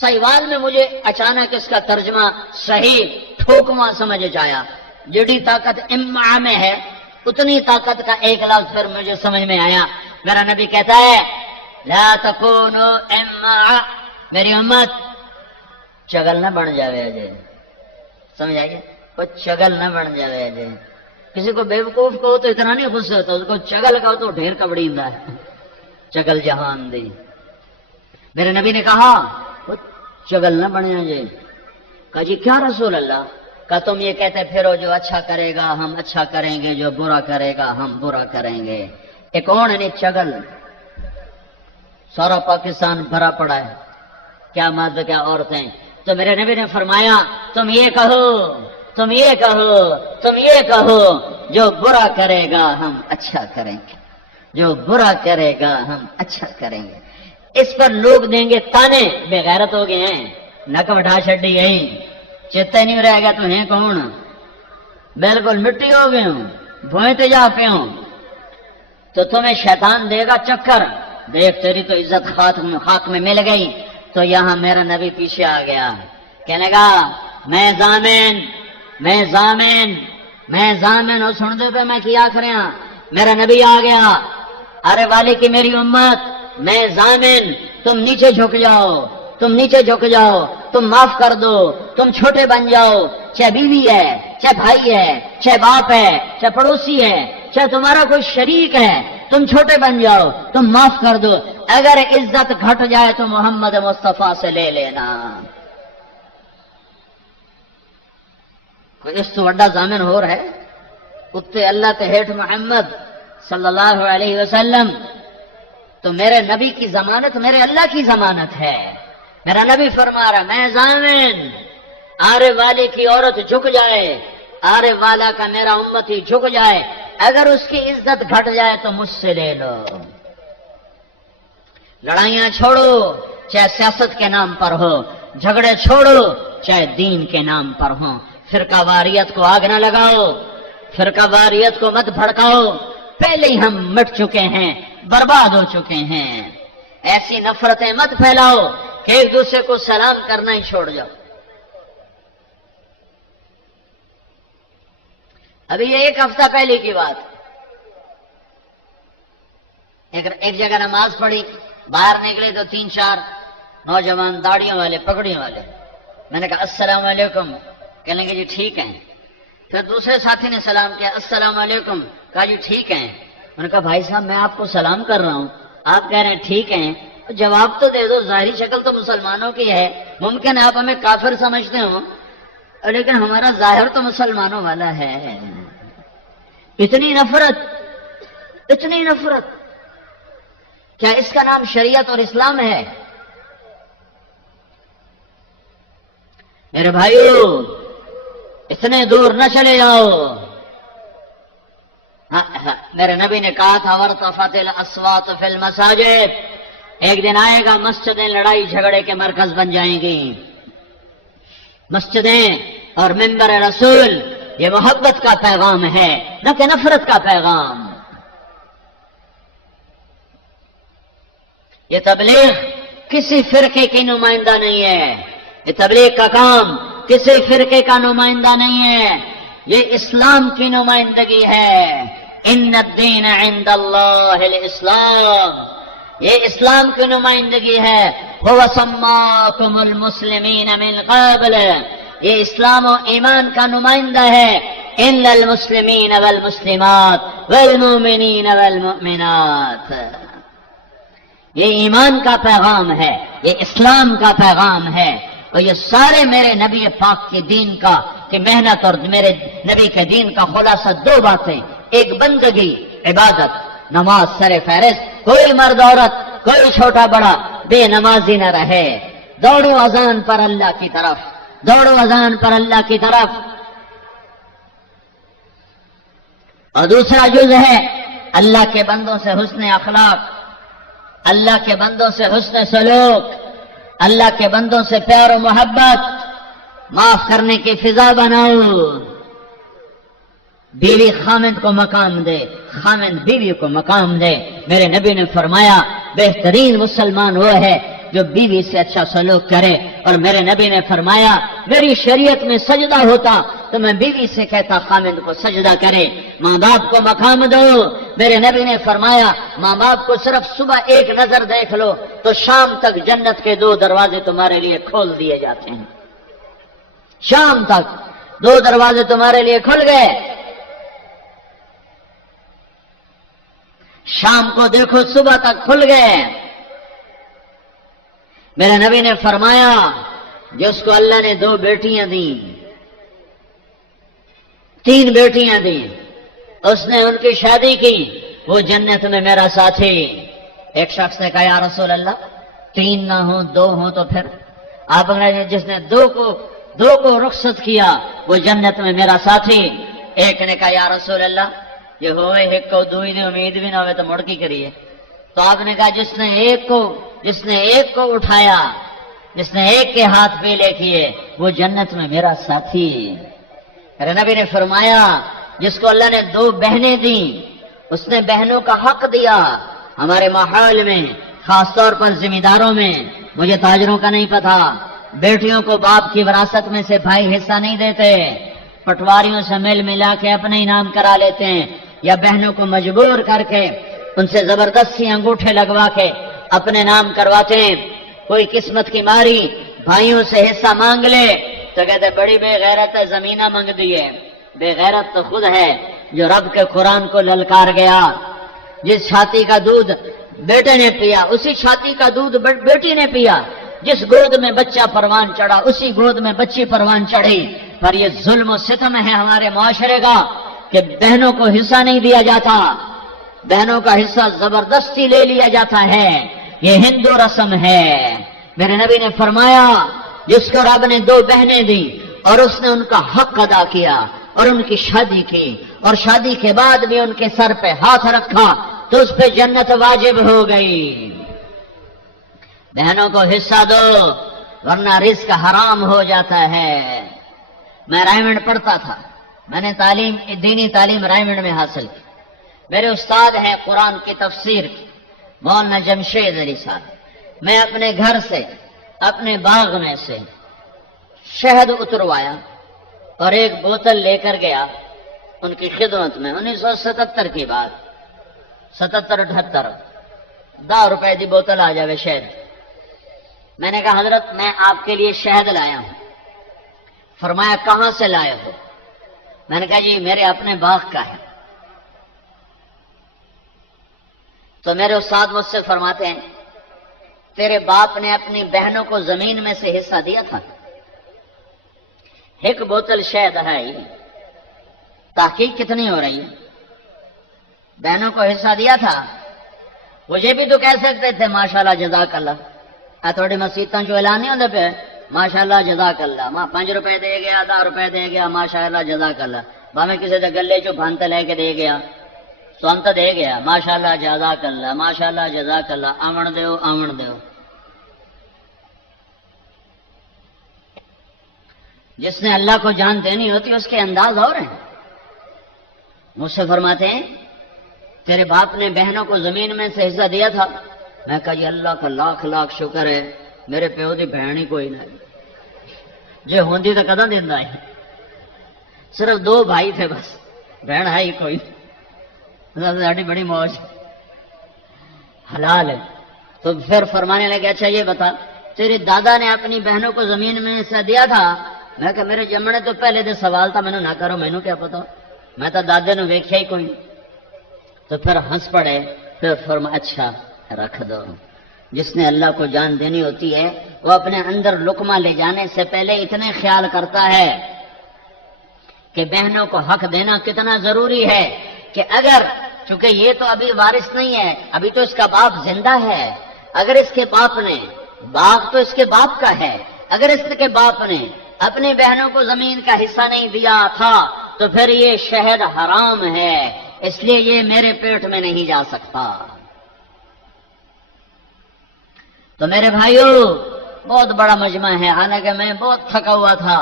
سہیوال میں مجھے اچانک اس کا ترجمہ صحیح ٹھوکواں سمجھ آیا۔ جڑی طاقت امع میں ہے اتنی طاقت کا ایک لفظ پھر مجھے سمجھ میں آیا۔ میرا نبی کہتا ہے لا تکونوا امعا، میری امت چگل نہ بن جاوے اجے، سمجھ آئیے، وہ چگل نہ بن جاوے اجے۔ کسی کو بیوقوف کہو تو اتنا نہیں غصہ ہوتا، اس کو چگل کہو تو ڈھیر کبڑی ہے، چگل جہان دی۔ میرے نبی نے کہا وہ چگل نہ بنے جے۔ کہا جی کیا رسول اللہ؟ کہا تم یہ کہتے پھرو جو اچھا کرے گا ہم اچھا کریں گے، جو برا کرے گا ہم برا کریں گے۔ ایک کون ہے چگل؟ سارا پاکستان بھرا پڑا ہے، کیا مرد کیا عورتیں۔ تو میرے نبی نے فرمایا تم یہ کہو جو برا کرے گا ہم اچھا کریں گے، جو برا کرے گا ہم اچھا کریں گے۔ اس پر لوگ دیں گے تانے، بے غیرت ہو گئے ہیں، نک بٹھا چھڈی گئی، چیتے نہیں رہ گیا تو ہیں کون، بالکل مٹی ہو گئے ہوں، بھوئیں تے جا پہ ہوں۔ تو تمہیں شیطان دے گا چکر، دیکھ تیری تو عزت خاک میں مل گئی۔ تو یہاں میرا نبی پیچھے آ گیا، کہنے گا میں ضامن ہو، سن دو پہ میں کیا کریں۔ میرا نبی آ گیا، ارے والے کی میری امت، میں ضامن، تم نیچے جھک جاؤ، تم معاف کر دو، تم چھوٹے بن جاؤ، چاہے بیوی ہے، چاہے بھائی ہے، چاہے باپ ہے، چاہے پڑوسی ہے، چاہے تمہارا کوئی شریک ہے، تم چھوٹے بن جاؤ، تم معاف کر دو۔ اگر عزت گھٹ جائے تو محمد مصطفیٰ سے لے لینا۔ کوئی اس سے بڑا ضامن ہو رہا ہے؟ اتنے اللہ کے ہیٹھ محمد صلی اللہ علیہ وسلم۔ تو میرے نبی کی ضمانت میرے اللہ کی ضمانت ہے۔ میرا نبی فرما رہا میں ضامن، آرے والے کی عورت جھک جائے، آرے والا کا میرا امتی جھک جائے، اگر اس کی عزت گھٹ جائے تو مجھ سے لے لو۔ لڑائیاں چھوڑو چاہے سیاست کے نام پر ہو، جھگڑے چھوڑو چاہے دین کے نام پر ہو، فرقہ واریت کو آگ نہ لگاؤ، فرقہ واریت کو مت بھڑکاؤ، پہلے ہی ہم مٹ چکے ہیں، برباد ہو چکے ہیں۔ ایسی نفرتیں مت پھیلاؤ کہ ایک دوسرے کو سلام کرنا ہی چھوڑ جاؤ۔ ابھی یہ ایک ہفتہ پہلے کی بات، ایک جگہ نماز پڑھی، باہر نکلے تو 3-4 نوجوان داڑیوں والے پگڑیوں والے، میں نے کہا السلام علیکم، کہنے لگے جی ٹھیک ہیں۔ پھر دوسرے ساتھی نے سلام کیا، السلام علیکم، کہا جی ٹھیک ہیں۔ میں نے کہا بھائی صاحب میں آپ کو سلام کر رہا ہوں، آپ کہہ رہے ہیں ٹھیک ہیں، جواب تو دے دو، ظاہری شکل تو مسلمانوں کی ہے، ممکن ہے آپ ہمیں کافر سمجھتے ہو لیکن ہمارا ظاہر تو مسلمانوں والا ہے۔ اتنی نفرت کیا اس کا نام شریعت اور اسلام ہے؟ میرے بھائیو اتنے دور نہ چلے جاؤ. میرے نبی نے کہا تھا وارتفعت الاصوات فی المساجد، ایک دن آئے گا مسجدیں لڑائی جھگڑے کے مرکز بن جائیں گی. مسجدیں اور منبر رسول یہ محبت کا پیغام ہے نہ کہ نفرت کا پیغام. یہ تبلیغ کسی فرقے کی نمائندہ نہیں ہے، یہ تبلیغ کا کام کسی فرقے کا نمائندہ نہیں ہے، یہ اسلام کی نمائندگی ہے. ان الدین عند اللہ الاسلام، یہ اسلام کی نمائندگی ہے. هو سماکم المسلمین من قبل، یہ اسلام و ایمان کا نمائندہ ہے. ان المسلمین والمسلمات والمؤمنین والمؤمنات، یہ ایمان کا پیغام ہے، یہ اسلام کا پیغام ہے. اور یہ سارے میرے نبی پاک کے دین کا کہ محنت اور میرے نبی کے دین کا خلاصہ دو باتیں، ایک بندگی عبادت نماز سر فہرست، کوئی مرد عورت کوئی چھوٹا بڑا بے نمازی نہ رہے. دوڑو اذان پر اللہ کی طرف، دوڑو اذان پر اللہ کی طرف. اور دوسرا جز ہے اللہ کے بندوں سے حسن اخلاق، اللہ کے بندوں سے حسن سلوک، اللہ کے بندوں سے پیار و محبت، معاف کرنے کی فضا بناؤ. بیوی خامند کو مقام دے، خامند بیوی کو مقام دے. میرے نبی نے فرمایا بہترین مسلمان وہ ہے جو بیوی سے اچھا سلوک کرے. اور میرے نبی نے فرمایا میری شریعت میں سجدہ ہوتا تو میں بیوی سے کہتا خامند کو سجدہ کرے. ماں باپ کو مقام دو. میرے نبی نے فرمایا ماں باپ کو صرف صبح ایک نظر دیکھ لو تو شام تک جنت کے 2 دروازے تمہارے لیے کھول دیے جاتے ہیں. شام تک 2 دروازے تمہارے لیے کھل گئے. شام کو دیکھو صبح تک کھل گئے. میرے نبی نے فرمایا جس کو اللہ نے 2 بیٹیاں دیں، 3 بیٹیاں دیں، اس نے ان کی شادی کی، وہ جنت میں میرا ساتھی. ایک شخص نے کہا یا رسول اللہ 3 نہ ہوں 2 ہوں تو پھر؟ آپ نے جس نے 2 کو رخصت کیا وہ جنت میں میرا ساتھی. ایک نے کہا یا رسول اللہ یہ ہوئے ایک کو 2 دی امید بھی نہ ہوئے تو مڑکی کریے. تو آپ نے کہا جس نے ایک کو اٹھایا، جس نے ایک کے ہاتھ پیلے کیے وہ جنت میں میرا ساتھی. میرے نبی نے فرمایا جس کو اللہ نے 2 بہنیں دیں اس نے بہنوں کا حق دیا. ہمارے ماحول میں خاص طور پر ذمہ داروں میں، مجھے تاجروں کا نہیں پتا، بیٹیوں کو باپ کی وراثت میں سے بھائی حصہ نہیں دیتے، پٹواریوں سے مل ملا کے اپنے انعام کرا لیتے ہیں، یا بہنوں کو مجبور کر کے ان سے زبردستی انگوٹھے لگوا کے اپنے نام کرواتے ہیں. کوئی قسمت کی ماری بھائیوں سے حصہ مانگ لے تو کہتے بڑی بے غیرت ہے، زمینہ مانگ دیے. بے غیرت تو خود ہے جو رب کے قرآن کو للکار گیا. جس چھاتی کا دودھ بیٹے نے پیا اسی چھاتی کا دودھ بیٹی نے پیا. جس گود میں بچہ پروان چڑھا اسی گود میں بچی پروان چڑھی. پر یہ ظلم و ستم ہے ہمارے معاشرے کا کہ بہنوں کو حصہ نہیں دیا جاتا، بہنوں کا حصہ زبردستی لے لیا جاتا ہے. یہ ہندو رسم ہے. میرے نبی نے فرمایا جس کو رب نے 2 بہنیں دی اور اس نے ان کا حق ادا کیا اور ان کی شادی کی اور شادی کے بعد بھی ان کے سر پہ ہاتھ رکھا تو اس پہ جنت واجب ہو گئی. بہنوں کو حصہ دو ورنہ رزق حرام ہو جاتا ہے. میں رائمنڈ پڑھتا تھا، میں نے دینی تعلیم رائمنڈ میں حاصل کی. میرے استاد ہیں قرآن کی تفسیر کی مولانا جمشید علی صاحب. میں اپنے گھر سے اپنے باغ میں سے شہد اتروایا اور ایک بوتل لے کر گیا ان کی خدمت میں. 1977 کی بات، 77-78 10 روپے دی بوتل آ جاوے شہد. میں نے کہا حضرت میں آپ کے لیے شہد لایا ہوں. فرمایا کہاں سے لائے ہو؟ میں نے کہا جی میرے اپنے باغ کا ہے. تو میرے استاد مجھ سے فرماتے ہیں تیرے باپ نے اپنی بہنوں کو زمین میں سے حصہ دیا تھا؟ ایک بوتل شہد ہے، تحقیق کتنی ہو رہی ہے؟ بہنوں کو حصہ دیا تھا. مجھے بھی تو کہہ سکتے تھے ماشاءاللہ جزاک اللہ. تھوڑی مسیحتوں جو اعلان نہیں ہوتے پہ ماشاءاللہ جزاک اللہ، ماں 5 روپے دے گیا، 10 روپے دے گیا، ماشاءاللہ جزاک اللہ، میں کسی سے گلے چو بھانت لے کے دے گیا، سونت دے گیا، ماشاءاللہ جزاک اللہ، ماشاءاللہ جزاک اللہ، آمن دیو آمن دیو۔ جس نے اللہ کو جان دینی ہوتی اس کے انداز اور ہیں۔ مجھ سے فرماتے ہیں تیرے باپ نے بہنوں کو زمین میں سے حصہ دیا تھا؟ میں کہا جی اللہ کا لاکھ لاکھ شکر ہے، میرے پیو دی بہن ہی کوئی نہیں، جے ہوندی تو کداں دیندا ہے، صرف 2 بھائی تھے بس، بہن ہے ہی کوئی، ساڈی بڑی موج حلال ہے۔ تو پھر فرمانے لگے اچھا یہ بتا تیرے دادا نے اپنی بہنوں کو زمین میں حصہ دیا تھا؟ میں کہا میرے جمنے تو پہلے دے سوال تھا، مینوں نہ کرو، مینوں کیا پتا، میں تو دادے نو ویکھیا ہی کوئی۔ تو پھر ہنس پڑے، پھر فرمایا اچھا رکھ دو۔ جس نے اللہ کو جان دینی ہوتی ہے وہ اپنے اندر لقمہ لے جانے سے پہلے اتنے خیال کرتا ہے کہ بہنوں کو حق دینا کتنا ضروری ہے، کہ اگر چونکہ یہ تو ابھی وارث نہیں ہے، ابھی تو اس کا باپ زندہ ہے، اگر اس کے باپ نے، باغ تو اس کے باپ کا ہے، اگر اس کے باپ نے اپنی بہنوں کو زمین کا حصہ نہیں دیا تھا تو پھر یہ شہد حرام ہے، اس لیے یہ میرے پیٹ میں نہیں جا سکتا۔ تو میرے بھائیو بہت بڑا مجمع ہے، حالانکہ میں بہت تھکا ہوا تھا،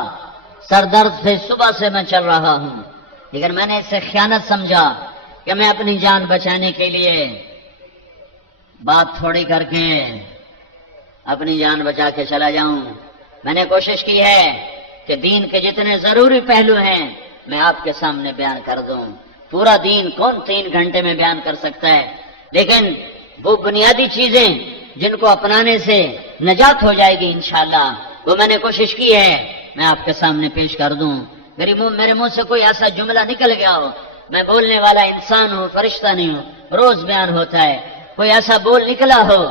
سر درد سے صبح سے میں چل رہا ہوں، لیکن میں نے اس سے خیانت سمجھا کہ میں اپنی جان بچانے کے لیے بات تھوڑی کر کے اپنی جان بچا کے چلا جاؤں۔ میں نے کوشش کی ہے کہ دین کے جتنے ضروری پہلو ہیں میں آپ کے سامنے بیان کر دوں۔ پورا دین کون 3 گھنٹے میں بیان کر سکتا ہے، لیکن وہ بنیادی چیزیں جن کو اپنانے سے نجات ہو جائے گی انشاءاللہ، وہ میں نے کوشش کی ہے میں آپ کے سامنے پیش کر دوں۔ میرے منہ سے کوئی ایسا جملہ نکل گیا ہو، میں بولنے والا انسان ہوں، فرشتہ نہیں ہوں، روز بیان ہوتا ہے، کوئی ایسا بول نکلا ہو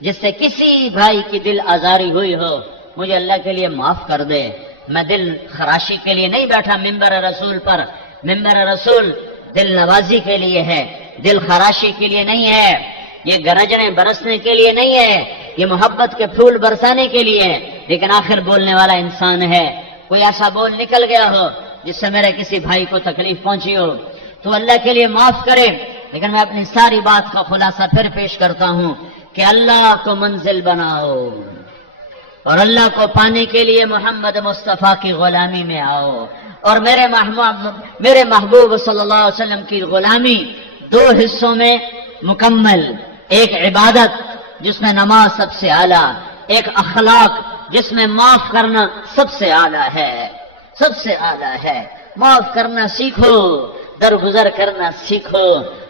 جس سے کسی بھائی کی دل آزاری ہوئی ہو، مجھے اللہ کے لیے معاف کر دے۔ میں دل خراشی کے لیے نہیں بیٹھا ممبر رسول پر، ممبر رسول دل نوازی کے لیے ہے، دل خراشی کے لیے نہیں ہے، یہ گرجنے برسنے کے لیے نہیں ہے، یہ محبت کے پھول برسانے کے لیے ہے، لیکن آخر بولنے والا انسان ہے۔ کوئی ایسا بول نکل گیا ہو جس سے میرے کسی بھائی کو تکلیف پہنچی ہو تو اللہ کے لیے معاف کرے، لیکن میں اپنی ساری بات کا خلاصہ پھر پیش کرتا ہوں کہ اللہ کو منزل بناؤ اور اللہ کو پانے کے لیے محمد مصطفیٰ کی غلامی میں آؤ، اور میرے محبوب صلی اللہ علیہ وسلم کی غلامی 2 حصوں میں مکمل، ایک عبادت جس میں نماز سب سے اعلیٰ، ایک اخلاق جس میں معاف کرنا سب سے اعلیٰ ہے، سب سے اعلیٰ ہے۔ معاف کرنا سیکھو، درگزر کرنا سیکھو،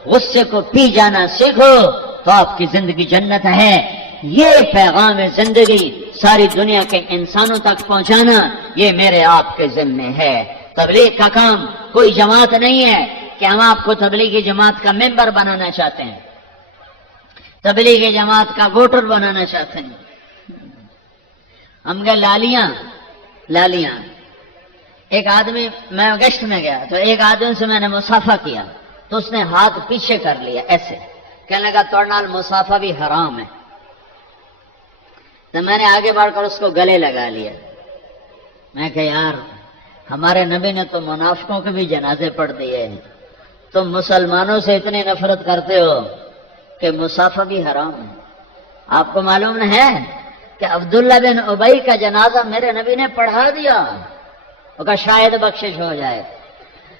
غصے کو پی جانا سیکھو تو آپ کی زندگی جنت ہے۔ یہ پیغام زندگی ساری دنیا کے انسانوں تک پہنچانا یہ میرے آپ کے ذمے ہے۔ تبلیغ کا کام کوئی جماعت نہیں ہے کہ ہم آپ کو تبلیغی جماعت کا ممبر بنانا چاہتے ہیں، تبلیغی جماعت کا ووٹر بنانا چاہتے ہیں۔ ہم گئے لالیاں، ایک آدمی، میں گشت میں گیا تو ایک آدمی سے میں نے مصافحہ کیا تو اس نے ہاتھ پیچھے کر لیا ایسے، کہنے لگا توڑنال مصافحہ بھی حرام ہے، تو میں نے آگے بڑھ کر اس کو گلے لگا لیا۔ میں کہ یار ہمارے نبی نے تو منافقوں کے بھی جنازے پڑھ دیے، تم مسلمانوں سے اتنی نفرت کرتے ہو کہ مصافحہ بھی حرام ہے۔ آپ کو معلوم ہے کہ عبداللہ بن ابی کا جنازہ میرے نبی نے پڑھا دیا، وہ کہا شاید بخشش ہو جائے۔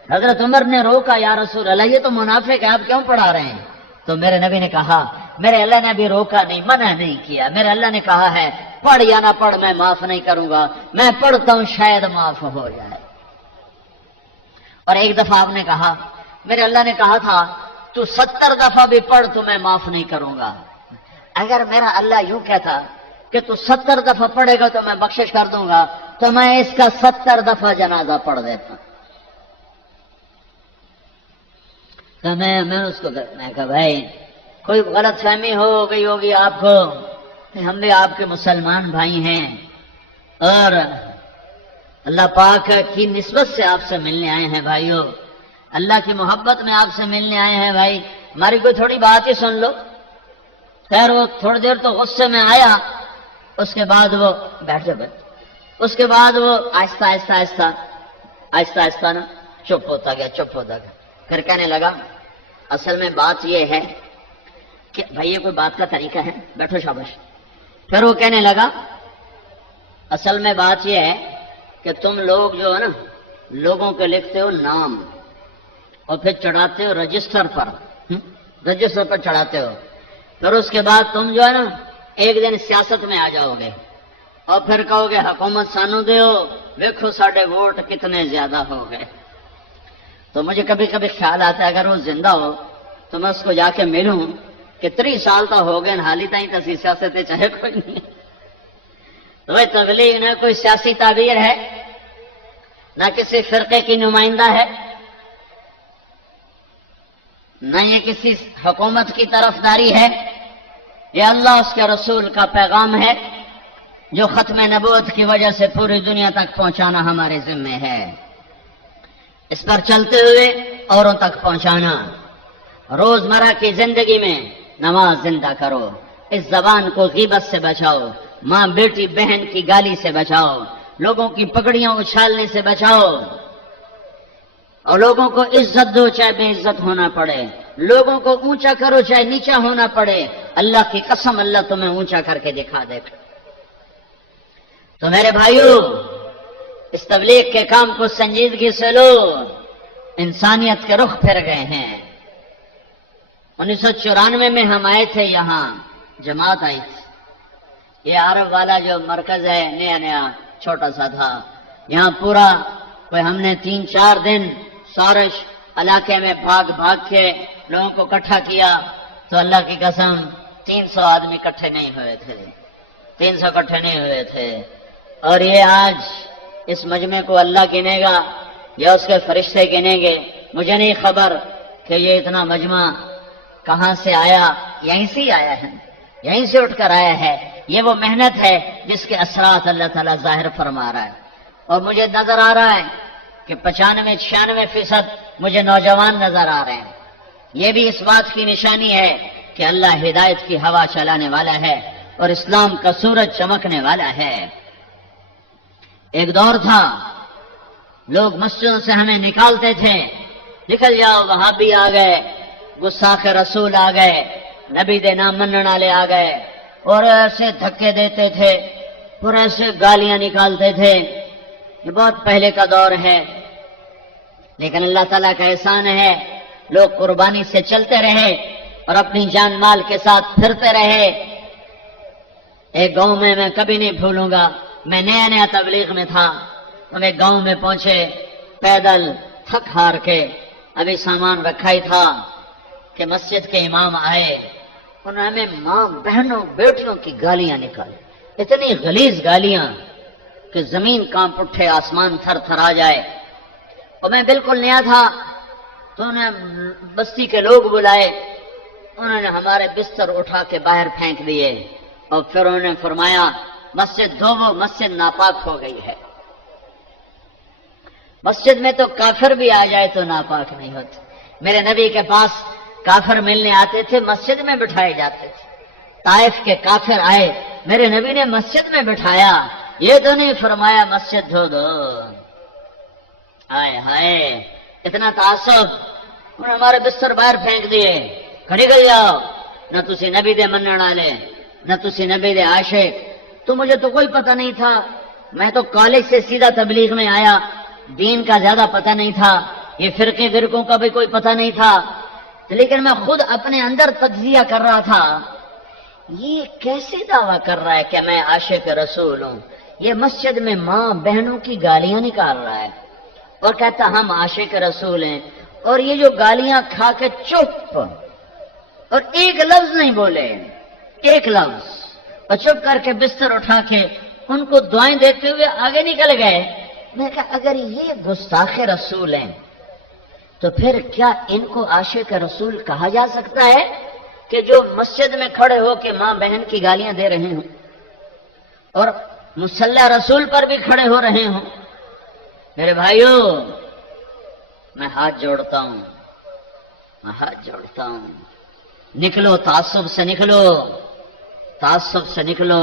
حضرت عمر نے روکا، یا رسول اللہ یہ تو منافق ہے، آپ کیوں پڑھا رہے ہیں؟ تو میرے نبی نے کہا میرے اللہ نے بھی روکا نہیں، منع نہیں کیا، میرے اللہ نے کہا ہے پڑھ یا نہ پڑھ میں معاف نہیں کروں گا، میں پڑھتا ہوں شاید معاف ہو جائے۔ اور ایک دفعہ آپ نے کہا میرے اللہ نے کہا تھا تو 70 دفعہ بھی پڑھ تو میں معاف نہیں کروں گا۔ اگر میرا اللہ یوں کہتا کہ تو 70 دفعہ پڑھے گا تو میں بخشش کر دوں گا تو میں اس کا 70 دفعہ جنازہ پڑھ دیتا۔ تو میں اس کو میں کہا بھائی کوئی غلط فہمی ہو گئی ہوگی آپ کو، ہم بھی آپ کے مسلمان بھائی ہیں اور اللہ پاک کی نسبت سے آپ سے ملنے آئے ہیں بھائیو، اللہ کی محبت میں آپ سے ملنے آئے ہیں بھائی، ہماری کوئی تھوڑی بات ہی سن لو۔ خیر وہ تھوڑی دیر تو غصے میں آیا، اس کے بعد وہ بیٹھ جائے اس کے بعد وہ آہستہ آہستہ آہستہ آہستہ آہستہ نا چپ ہوتا گیا، چپ ہوتا گیا. پھر کہنے لگا اصل میں بات یہ ہے کہ بھائی یہ کوئی بات کا طریقہ ہے، بیٹھو شاباش. پھر وہ کہنے لگا اصل میں بات یہ ہے کہ تم لوگ جو ہے نا لوگوں کے لکھتے ہو نام اور پھر چڑھاتے ہو رجسٹر پر، رجسٹر پر چڑھاتے ہو. پھر اس کے بعد تم جو ہے نا ایک دن سیاست میں آ جاؤ گے اور پھر کہو گے حکومت سانو دیو، دیکھو ساڈے ووٹ کتنے زیادہ ہو گئے. تو مجھے کبھی کبھی خیال آتا ہے اگر وہ زندہ ہو تو میں اس کو جا کے ملوں کہ 30 سال تو ہو گئے حالی تھی تسی سیاست چاہے کوئی نہیں. تو بھائی تبلیغ نہ کوئی سیاسی تعبیر ہے نہ کسی فرقے کی نمائندہ ہے، نہ یہ کسی حکومت کی طرفداری ہے. یہ اللہ اس کے رسول کا پیغام ہے جو ختم نبوت کی وجہ سے پوری دنیا تک پہنچانا ہمارے ذمے ہے. اس پر چلتے ہوئے اوروں تک پہنچانا. روزمرہ کی زندگی میں نماز زندہ کرو، اس زبان کو غیبت سے بچاؤ، ماں بیٹی بہن کی گالی سے بچاؤ، لوگوں کی پگڑیاں اچھالنے سے بچاؤ، اور لوگوں کو عزت دو چاہے بے عزت ہونا پڑے، لوگوں کو اونچا کرو چاہے نیچا ہونا پڑے. اللہ کی قسم اللہ تمہیں اونچا کر کے دکھا دے. تو میرے بھائیو اس تبلیغ کے کام کو سنجیدگی سے لو. انسانیت کے رخ پھر گئے ہیں. 1994 میں ہم آئے تھے، یہاں جماعت آئی تھی. یہ عرب والا جو مرکز ہے نیا نیا چھوٹا سا تھا، یہاں پورا کوئی ہم نے 3-4 دن سورش علاقے میں بھاگ بھاگ کے لوگوں کو اکٹھا کیا. تو اللہ کی قسم 300 آدمی اکٹھے نہیں ہوئے تھے، 300 اکٹھے نہیں ہوئے تھے. اور یہ آج اس مجمع کو اللہ گنے گا یا اس کے فرشتے گنیں گے، مجھے نہیں خبر کہ یہ اتنا مجمع کہاں سے آیا. یہیں سے ہی آیا ہے، یہیں سے اٹھ کر آیا ہے. یہ وہ محنت ہے جس کے اثرات اللہ تعالیٰ ظاہر فرما رہا ہے. اور مجھے نظر آ رہا ہے کہ 95-96% مجھے نوجوان نظر آ رہے ہیں. یہ بھی اس بات کی نشانی ہے کہ اللہ ہدایت کی ہوا چلانے والا ہے اور اسلام کا سورج چمکنے والا ہے. ایک دور تھا لوگ مسجدوں سے ہمیں نکالتے تھے، نکل جاؤ وہابی آ گئے، گستاخ رسول آ گئے، نبی دے نام منن والے آ گئے، اور ایسے دھکے دیتے تھے اور ایسے گالیاں نکالتے تھے. یہ بہت پہلے کا دور ہے، لیکن اللہ تعالیٰ کا احسان ہے لوگ قربانی سے چلتے رہے اور اپنی جان مال کے ساتھ پھرتے رہے. ایک گاؤں میں کبھی نہیں بھولوں گا، میں نیا نیا تبلیغ میں تھا. ہم ایک گاؤں میں پہنچے پیدل تھک ہار کے، ابھی سامان رکھا ہی تھا کہ مسجد کے امام آئے. انہوں نے ہمیں ماں بہنوں بیٹیوں کی گالیاں نکالی، اتنی غلیظ گالیاں کہ زمین کانپ اٹھے، آسمان تھر تھر آ جائے. اور میں بالکل نیا تھا تو انہوں نے بستی کے لوگ بلائے، انہوں نے ہمارے بستر اٹھا کے باہر پھینک دیے اور پھر انہوں نے فرمایا مسجد دھوو، مسجد ناپاک ہو گئی ہے. مسجد میں تو کافر بھی آ جائے تو ناپاک نہیں ہوتے. میرے نبی کے پاس کافر ملنے آتے تھے، مسجد میں بٹھائے جاتے تھے. طائف کے کافر آئے، میرے نبی نے مسجد میں بٹھایا، یہ تو نہیں فرمایا مسجد دھو دو. ہائے ہائے اتنا تعصب. انہوں نے ہمارے بستر باہر پھینک دیے، نکل جاؤ، نہ تسی نبی دے منن والے نہ تسی نبی دے عاشق. تو مجھے تو کوئی پتہ نہیں تھا، میں تو کالج سے سیدھا تبلیغ میں آیا، دین کا زیادہ پتہ نہیں تھا، یہ فرقے فرقوں کا بھی کوئی پتہ نہیں تھا. لیکن میں خود اپنے اندر تجزیہ کر رہا تھا، یہ کیسے دعویٰ کر رہا ہے کہ میں عاشق رسول ہوں؟ یہ مسجد میں ماں بہنوں کی گالیاں نکال رہا ہے اور کہتا ہم عاشق رسول ہیں. اور یہ جو گالیاں کھا کے چپ اور ایک لفظ نہیں بولے، ایک لفظ، اور چپ کر کے بستر اٹھا کے ان کو دعائیں دیتے ہوئے آگے نکل گئے. میں کہا اگر یہ گستاخ رسول ہیں تو پھر کیا ان کو عاشق رسول کہا جا سکتا ہے کہ جو مسجد میں کھڑے ہو کے ماں بہن کی گالیاں دے رہے ہوں اور مصلی رسول پر بھی کھڑے ہو رہے ہوں؟ میرے بھائیو میں ہاتھ جوڑتا ہوں، میں ہاتھ جوڑتا ہوں، نکلو تعصب سے، نکلو تعصب سے، نکلو.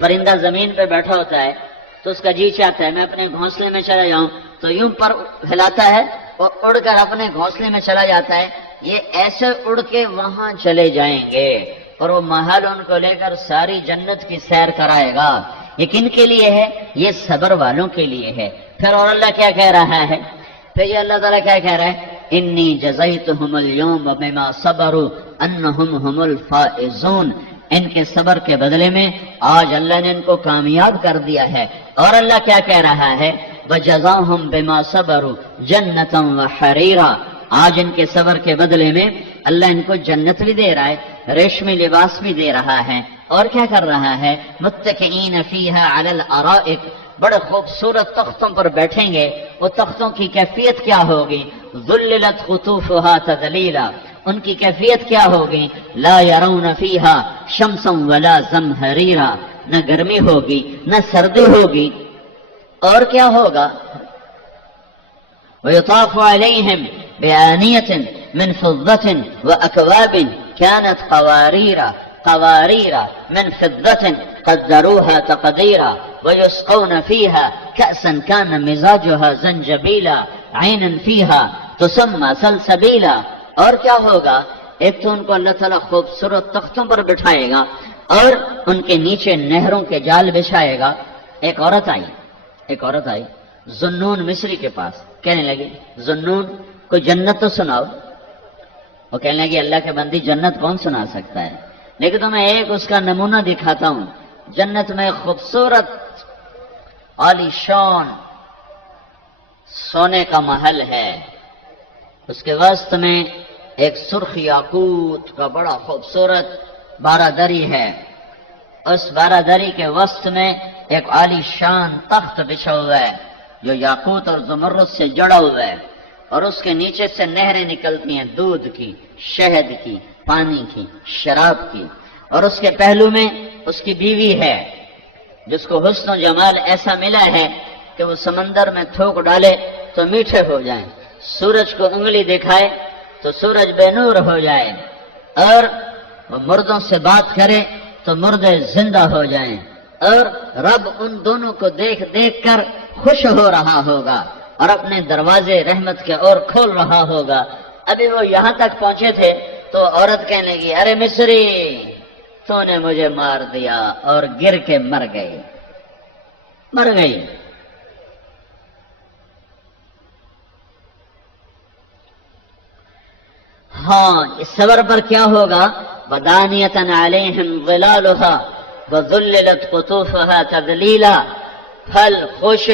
پرندہ زمین پہ بیٹھا ہوتا ہے تو اس کا جی چاہتا ہے میں اپنے گھونسلے میں چلا جاؤں، تو یوں پر ہلاتا ہے اور اڑ کر اپنے گھونسلے میں چلا جاتا ہے. یہ ایسے اڑ کے وہاں چلے جائیں گے اور وہ محل ان کو لے کر ساری جنت کی سیر کرائے گا. یہ کن کے لیے ہے؟ یہ صبر والوں کے لیے ہے. پھر اور اللہ کیا کہہ رہا ہے؟ پھر یہ اللہ تعالیٰ کیا کہہ رہا ہے؟ انی جزیتہم اليوم بما صبروا انہم هم الفائزون. ان کے صبر کے بدلے میں آج اللہ نے ان کو کامیاب کر دیا ہے. اور اللہ کیا کہہ رہا ہے؟ وجزاہم بما صبروا جنتا وحریرا. آج ان کے صبر کے بدلے میں اللہ ان کو جنت بھی دے رہا ہے، ریشمی لباس بھی دے رہا ہے. اور کیا کر رہا ہے؟ متکئین فیہا علی الارائک. بڑے خوبصورت تختوں پر بیٹھیں گے. وہ تختوں کی کیفیت کیا ہوگی؟ ذللت قطوفها تذلیلا. ان کی کیفیت کیا ہوگی؟ لا یرون فیہا شمسا ولا زمہریرا. نہ گرمی ہوگی نہ سردی ہوگی. اور کیا ہوگا؟ ویطاف علیہم بآنیۃ من فضة وأکواب كانت قوارير من فضة قدروها تقديرا ويسقون فيها كأسا كان مزاجها زنجبيلا عينا فيها تسمى سلسبيلا. اور کیا ہوگا؟ ایک تو ان کو اللہ تعالیٰ خوبصورت تختوں پر بٹھائے گا اور ان کے نیچے نہروں کے جال بچھائے گا. ایک عورت آئی ذنون مصری کے پاس، کہنے لگی ذنون کوئی جنت تو سناؤ. وہ کہنے لگی اللہ کے بندی جنت کون سنا سکتا ہے، لیکن تو میں ایک اس کا نمونہ دکھاتا ہوں. جنت میں خوبصورت عالی شان سونے کا محل ہے. اس کے وسط میں ایک سرخ یاقوت کا بڑا خوبصورت بارہ دری ہے. اس بارہ دری کے وسط میں ایک عالی شان تخت بچھا ہوا ہے جو یاقوت اور زمرد سے جڑا ہوا ہے. اور اس کے نیچے سے نہریں نکلتی ہیں، دودھ کی، شہد کی، پانی کی، شراب کی. اور اس کے پہلو میں اس کی بیوی ہے جس کو حسن و جمال ایسا ملا ہے کہ وہ سمندر میں تھوک ڈالے تو میٹھے ہو جائیں، سورج کو انگلی دکھائے تو سورج بے نور ہو جائے، اور وہ مردوں سے بات کرے تو مردے زندہ ہو جائیں. اور رب ان دونوں کو دیکھ دیکھ کر خوش ہو رہا ہوگا اور اپنے دروازے رحمت کے اور کھول رہا ہوگا. ابھی وہ یہاں تک پہنچے تھے تو عورت کہنے لگی ارے مصری تو نے مجھے مار دیا، اور گر کے مر گئی. ہاں اس صبر پر کیا ہوگا؟ بدانیۃ علیہم ظلالها وذللت قطوفها تذلیلا. پھل خوش.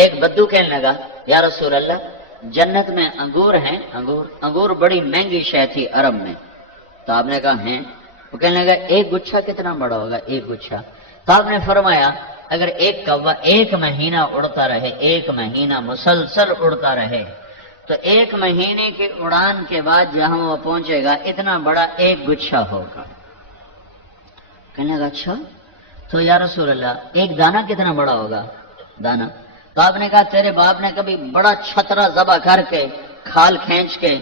ایک بدو کہنے لگا یا رسول اللہ جنت میں انگور ہیں، انگور بڑی مہنگی شے تھی عرب میں. تو آپ نے کہا ہیں؟ وہ کہنے لگا ایک گچھا کتنا بڑا ہوگا؟ ایک گچھا. تو آپ نے فرمایا اگر ایک کوا ایک مہینہ اڑتا رہے، ایک مہینہ مسلسل اڑتا رہے، تو ایک مہینے کی اڑان کے بعد جہاں وہ پہنچے گا اتنا بڑا ایک گچھا ہوگا. کہنے لگا اچھا تو یا رسول اللہ ایک دانہ کتنا بڑا ہوگا؟ دانہ. تو آپ نے کہا تیرے باپ نے کبھی بڑا چھترا ذبح کر کے کھال کھینچ کے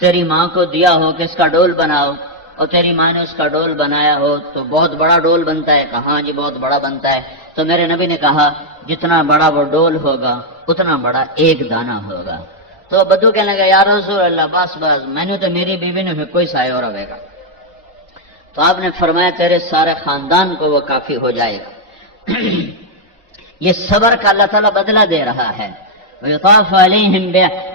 تیری ماں کو دیا ہو کہ اس کا ڈول بناؤ، اور تیری ماں نے اس کا ڈول بنایا ہو تو بہت بڑا ڈول بنتا ہے؟ کہا ہاں جی بہت بڑا بنتا ہے. تو میرے نبی نے کہا جتنا بڑا وہ ڈول ہوگا اتنا بڑا ایک دانہ ہوگا. تو بدو کہنے لگا یا رسول اللہ بس میں نے تو میری بیوی نے کوئی سایہ اور رہے گا. تو آپ نے فرمایا تیرے سارے خاندان کو وہ کافی ہو جائے گا. یہ صبر کا اللہ تعالیٰ بدلہ دے رہا ہے. ویطاف علیہم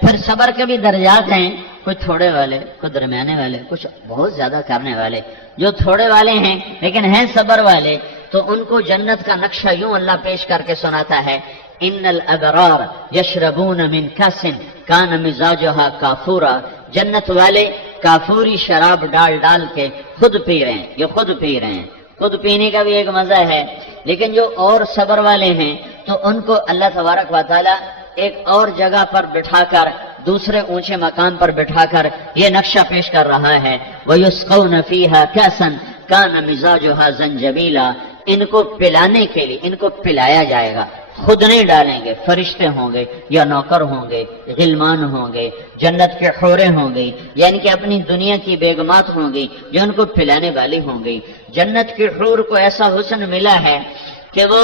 پھر صبر کے بھی درجات ہیں، کچھ تھوڑے والے، کچھ درمیانے والے، کچھ بہت زیادہ کرنے والے. جو تھوڑے والے ہیں لیکن ہیں صبر والے تو ان کو جنت کا نقشہ یوں اللہ پیش کر کے سناتا ہے ان الابرار یشربون من کاس کان مزاجها کافورا. جنت والے کافوری شراب ڈال کے خود پی رہے ہیں. یہ خود پی رہے ہیں، خود پینے کا بھی ایک مزہ ہے. لیکن جو اور صبر والے ہیں تو ان کو اللہ تبارک و تعالی ایک اور جگہ پر بٹھا کر، دوسرے اونچے مقام پر بٹھا کر یہ نقشہ پیش کر رہا ہے وَيُسْقَوْنَ فِيهَا كَأْسًا كَانَ مِزَاجُهَا زَنْجَبِيلًا. ان کو پلانے کے لیے ان کو پلایا جائے گا. خود نہیں ڈالیں گے، فرشتے ہوں گے یا نوکر ہوں گے، غلمان ہوں گے، جنت کے حوریں ہوں گی، یعنی کہ اپنی دنیا کی بیگمات ہوں گی جو ان کو پلانے والی ہوں گی۔ جنت کی حور کو ایسا حسن ملا ہے کہ وہ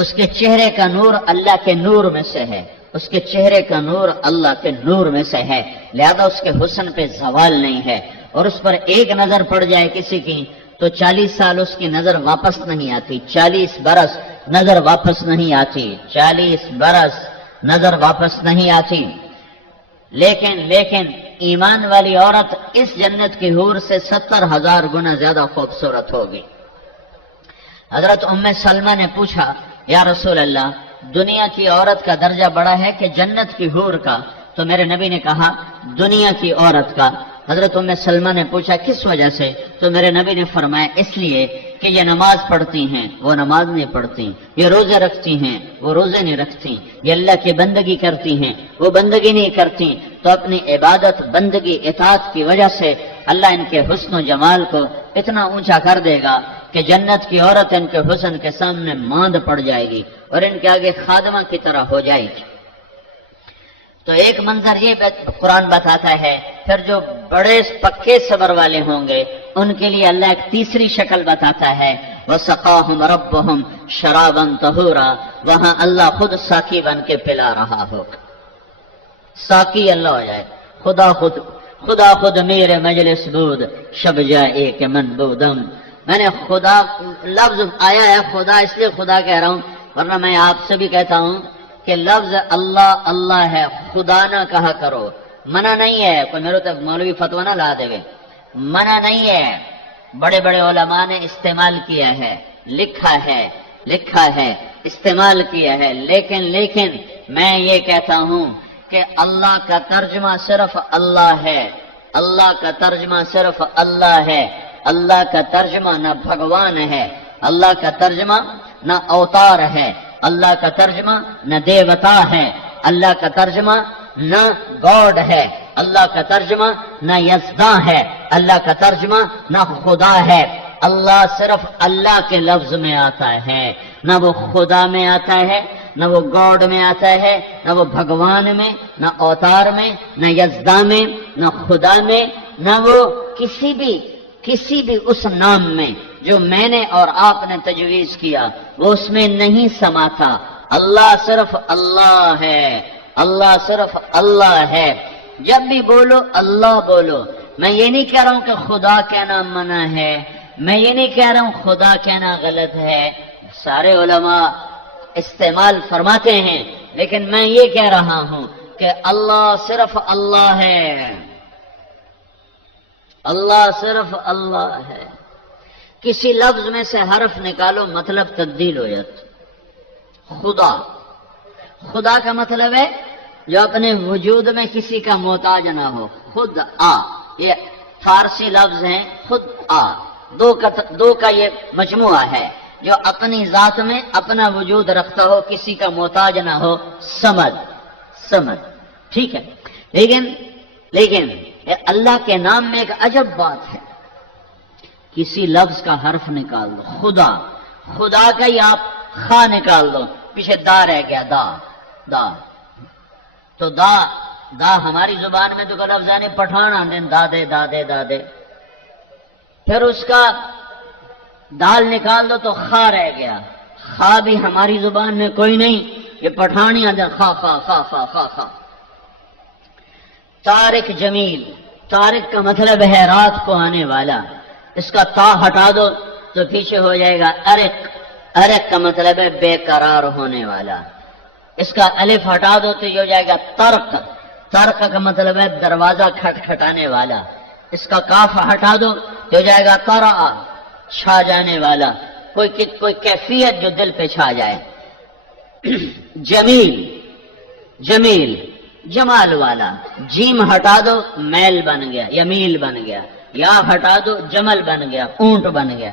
اس کے چہرے کا نور اللہ کے نور میں سے ہے، اس کے چہرے کا نور اللہ کے نور میں سے ہے، لہذا اس کے حسن پہ زوال نہیں ہے، اور اس پر ایک نظر پڑ جائے کسی کی تو 40 سال اس کی نظر واپس نہیں آتی، 40 برس نظر واپس نہیں آتی، 40 برس نظر واپس نہیں آتی۔ لیکن ایمان والی عورت اس جنت کی حور سے 70,000 گنا زیادہ خوبصورت ہوگی۔ حضرت ام سلمہ نے پوچھا، یا رسول اللہ، دنیا کی عورت کا درجہ بڑا ہے کہ جنت کی حور کا؟ تو میرے نبی نے کہا دنیا کی عورت کا۔ حضرت ام سلمہ نے پوچھا کس وجہ سے؟ تو میرے نبی نے فرمایا اس لیے کہ یہ نماز پڑھتی ہیں، وہ نماز نہیں پڑھتی، یہ روزے رکھتی ہیں، وہ روزے نہیں رکھتی، یہ اللہ کی بندگی کرتی ہیں، وہ بندگی نہیں کرتی، تو اپنی عبادت بندگی اطاعت کی وجہ سے اللہ ان کے حسن و جمال کو اتنا اونچا کر دے گا کہ جنت کی عورت ان کے حسن کے سامنے ماند پڑ جائے گی اور ان کے آگے خادمہ کی طرح ہو جائے گی۔ تو ایک منظر یہ قرآن بتاتا ہے، پھر جو بڑے پکے صبر والے ہوں گے ان کے لیے اللہ ایک تیسری شکل بتاتا ہے، وَسَقَاهُمْ رَبُّهُمْ شَرَابًا طَهُورًا، وہاں اللہ خود ساقی بن کے پلا رہا ہوگا، ساقی اللہ ہو جائے، خدا خود میرے مجلس بود، شب جائے کہ من بودم۔ میں نے خدا لفظ آیا ہے خدا اس لیے خدا کہہ رہا ہوں، ورنہ میں آپ سے بھی کہتا ہوں کہ لفظ اللہ اللہ ہے، خدا نہ کہا کرو، منع نہیں ہے، کوئی میرے تو مولوی فتویٰ نہ لا دے گے، منع نہیں ہے، بڑے بڑے علماء نے استعمال کیا ہے، لکھا ہے استعمال کیا ہے، لیکن میں یہ کہتا ہوں کہ اللہ کا ترجمہ صرف اللہ ہے، اللہ کا ترجمہ صرف اللہ ہے، اللہ کا ترجمہ نہ بھگوان ہے، اللہ کا ترجمہ نہ اوتار ہے، اللہ کا ترجمہ نہ دیوتا ہے، اللہ کا ترجمہ نہ گاڈ ہے، اللہ کا ترجمہ نہ یزداں ہے، اللہ کا ترجمہ نہ خدا ہے۔ اللہ صرف اللہ کے لفظ میں آتا ہے، نہ وہ خدا میں آتا ہے، نہ وہ گاڈ میں آتا ہے، نہ وہ بھگوان میں، نہ اوتار میں، نہ یزداں میں، نہ خدا میں، نہ وہ کسی بھی اس نام میں جو میں نے اور آپ نے تجویز کیا وہ اس میں نہیں سماتا۔ اللہ صرف اللہ ہے، اللہ صرف اللہ ہے۔ جب بھی بولو اللہ بولو۔ میں یہ نہیں کہہ رہا ہوں کہ خدا کہنا منع ہے، میں یہ نہیں کہہ رہا ہوں خدا کہنا غلط ہے، سارے علماء استعمال فرماتے ہیں، لیکن میں یہ کہہ رہا ہوں کہ اللہ صرف اللہ ہے، اللہ صرف اللہ ہے۔ کسی لفظ میں سے حرف نکالو مطلب تبدیل ہو جاتا۔ خدا کا مطلب ہے جو اپنے وجود میں کسی کا محتاج نہ ہو، خود آ، یہ فارسی لفظ ہیں، خود آ، دو کا یہ مجموعہ ہے، جو اپنی ذات میں اپنا وجود رکھتا ہو، کسی کا محتاج نہ ہو، سمد، ٹھیک ہے۔ لیکن اللہ کے نام میں ایک عجب بات ہے، کسی لفظ کا حرف نکال دو، خدا کا ہی آپ خا نکال دو، پیچھے دا رہ گیا، دا تو دا ہماری زبان میں تو لفظ آنے پٹھان آنے دادے، پھر اس کا دال نکال دو تو خا رہ گیا، خا بھی ہماری زبان میں کوئی نہیں، یہ پٹھانی آدھے خا طارق جمیل، طارق کا مطلب ہے رات کو آنے والا، اس کا تا ہٹا دو تو پیچھے ہو جائے گا ارق کا مطلب ہے بے قرار ہونے والا، اس کا الف ہٹا دو تو یہ ہو جائے گا ترک کا مطلب ہے دروازہ کھٹکھٹانے والا، اس کا کاف ہٹا دو تو ہو جائے گا ترا، چھا جانے والا، کوئی کیفیت جو دل پہ چھا جائے۔ جمیل جمال والا، جیم ہٹا دو میل بن گیا، یمیل بن گیا، یا ہٹا دو جمل بن گیا، اونٹ بن گیا۔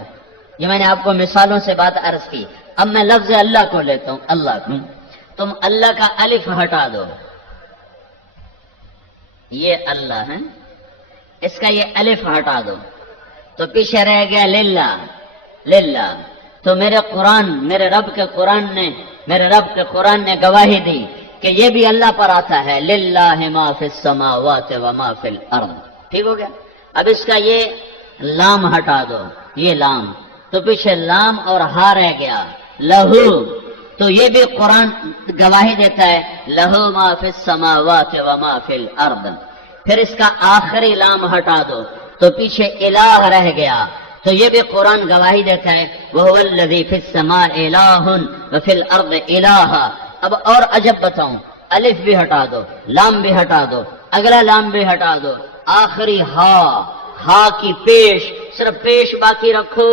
یہ میں نے آپ کو مثالوں سے بات عرض کی۔ اب میں لفظ اللہ کو لیتا ہوں، اللہ کو، تم اللہ کا الف ہٹا دو، یہ اللہ ہے، اس کا یہ الف ہٹا دو تو پیچھے رہ گیا للہ۔ تو میرے رب کے قرآن نے میرے رب کے قرآن نے گواہی دی کہ یہ بھی اللہ پر آتا ہے، للہ ما فی السماوات و ما فی الارض. ٹھیک ہو گیا؟ اب اس کا یہ لام ہٹا دو، یہ لام تو پیچھے لام اور ہا رہ گیا، لہو. تو یہ بھی قرآن گواہی دیتا ہے لہو ما فی السماوات و ما فی الارض. پھر اس کا آخری لام ہٹا دو تو پیچھے الہ رہ گیا، تو یہ بھی قرآن گواہی دیتا ہے وَهُوَ الَّذِي فِي السَّمَاءِ إِلَٰهٌ وَفِي الْأَرْضِ إِلَٰهٌ. اب اور عجب بتاؤں، الف بھی ہٹا دو، لام بھی ہٹا دو، اگلا لام بھی ہٹا دو، آخری ہا کی پیش، صرف پیش باقی رکھو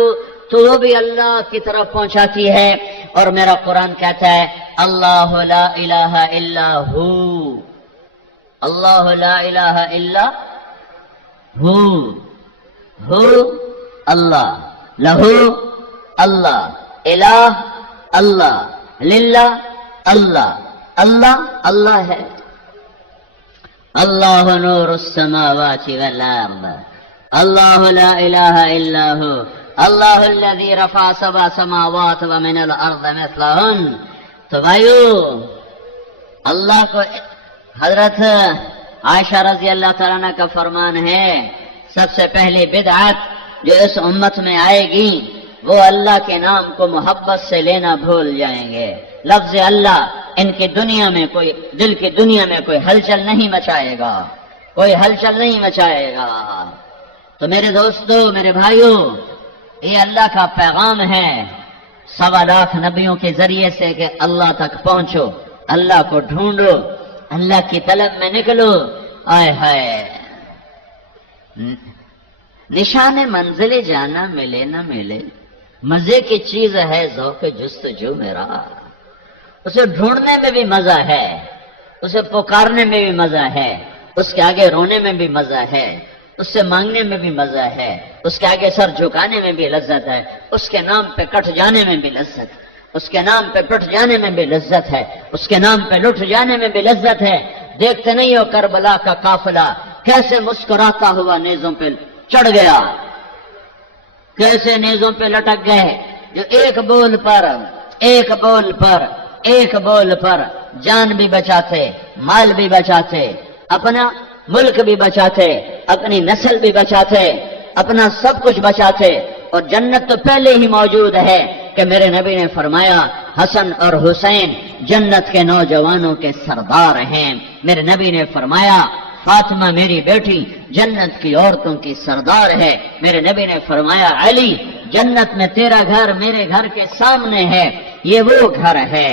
تو وہ بھی اللہ کی طرف پہنچاتی ہے. اور میرا قرآن کہتا ہے اللہ لا الہ الا ہو، اللہ لا الہ الا ہو اللہ، لہو اللہ، الہ اللہ، للہ اللہ، اللہ اللہ ہے. اللہ نور السماوات والارض، اللہ لا الہ الا ہو، اللہ الذی رفع سبع سماوات ومن الارض مثلہن. تو بھائیو اللہ کو، حضرت عائشہ رضی اللہ تعالیٰ عنہ کا فرمان ہے سب سے پہلی بدعت جو اس امت میں آئے گی وہ اللہ کے نام کو محبت سے لینا بھول جائیں گے. لفظ اللہ ان کی دنیا میں کوئی، دل کی دنیا میں کوئی ہلچل نہیں مچائے گا، کوئی ہلچل نہیں مچائے گا. تو میرے دوستو، میرے بھائیو، یہ اللہ کا پیغام ہے 1.25 لاکھ نبیوں کے ذریعے سے کہ اللہ تک پہنچو، اللہ کو ڈھونڈو، اللہ کی طلب میں نکلو. آئے ہائے، نشان منزل جانا ملے نہ ملے، مزے کی چیز ہے ذوق جستجو میرا. اسے ڈھونڈنے میں بھی مزہ ہے، اسے پکارنے میں بھی مزہ ہے، اس کے آگے رونے میں بھی مزہ ہے، اس سے مانگنے میں بھی مزہ ہے، اس کے آگے سر جھکانے میں بھی لذت ہے، اس کے نام پہ کٹ جانے میں بھی لذت، اس کے نام پہ پٹ جانے میں بھی لذت ہے، اس کے نام پہ لٹ جانے میں بھی لذت ہے. دیکھتے نہیں ہو کربلا کا قافلہ کیسے مسکراتا ہوا نیزوں پہ چڑھ گیا، کیسے نیزوں پہ لٹک گئے، جو ایک بول پر جان بھی بچاتے، مال بھی بچاتے، اپنا ملک بھی بچاتے، اپنی نسل بھی بچاتے، اپنا سب کچھ بچاتے. اور جنت تو پہلے ہی موجود ہے کہ میرے نبی نے فرمایا حسن اور حسین جنت کے نوجوانوں کے سردار ہیں. میرے نبی نے فرمایا فاطمہ میری بیٹی جنت کی عورتوں کی سردار ہے. میرے نبی نے فرمایا علی جنت میں تیرا گھر میرے گھر کے سامنے ہے. یہ وہ گھر ہے،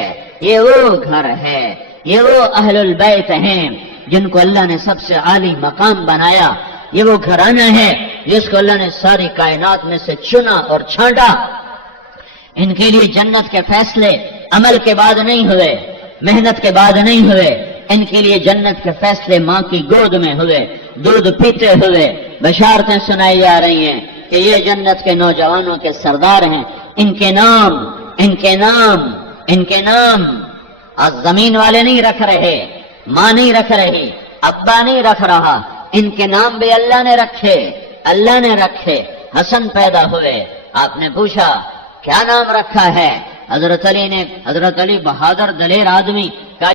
یہ وہ گھر ہے، یہ وہ اہل البیت ہیں جن کو اللہ نے سب سے عالی مقام بنایا. یہ وہ گھرانہ ہے جس کو اللہ نے ساری کائنات میں سے چنا اور چھانٹا. ان کے لیے جنت کے فیصلے عمل کے بعد نہیں ہوئے، محنت کے بعد نہیں ہوئے. ان کے لیے جنت کے فیصلے ماں کی گود میں ہوئے، دودھ پیتے ہوئے بشارتیں سنائی جا رہی ہیں کہ یہ جنت کے نوجوانوں کے سردار ہیں. ان کے نام آج زمین والے نہیں رکھ رہے، ماں نہیں رکھ رہی، ابا نہیں رکھ رہا. ان کے نام بھی اللہ نے رکھے، اللہ نے رکھے. حسن پیدا ہوئے، آپ نے پوچھا کیا نام رکھا ہے؟ حضرت علی بہادر دلیر آدمی کا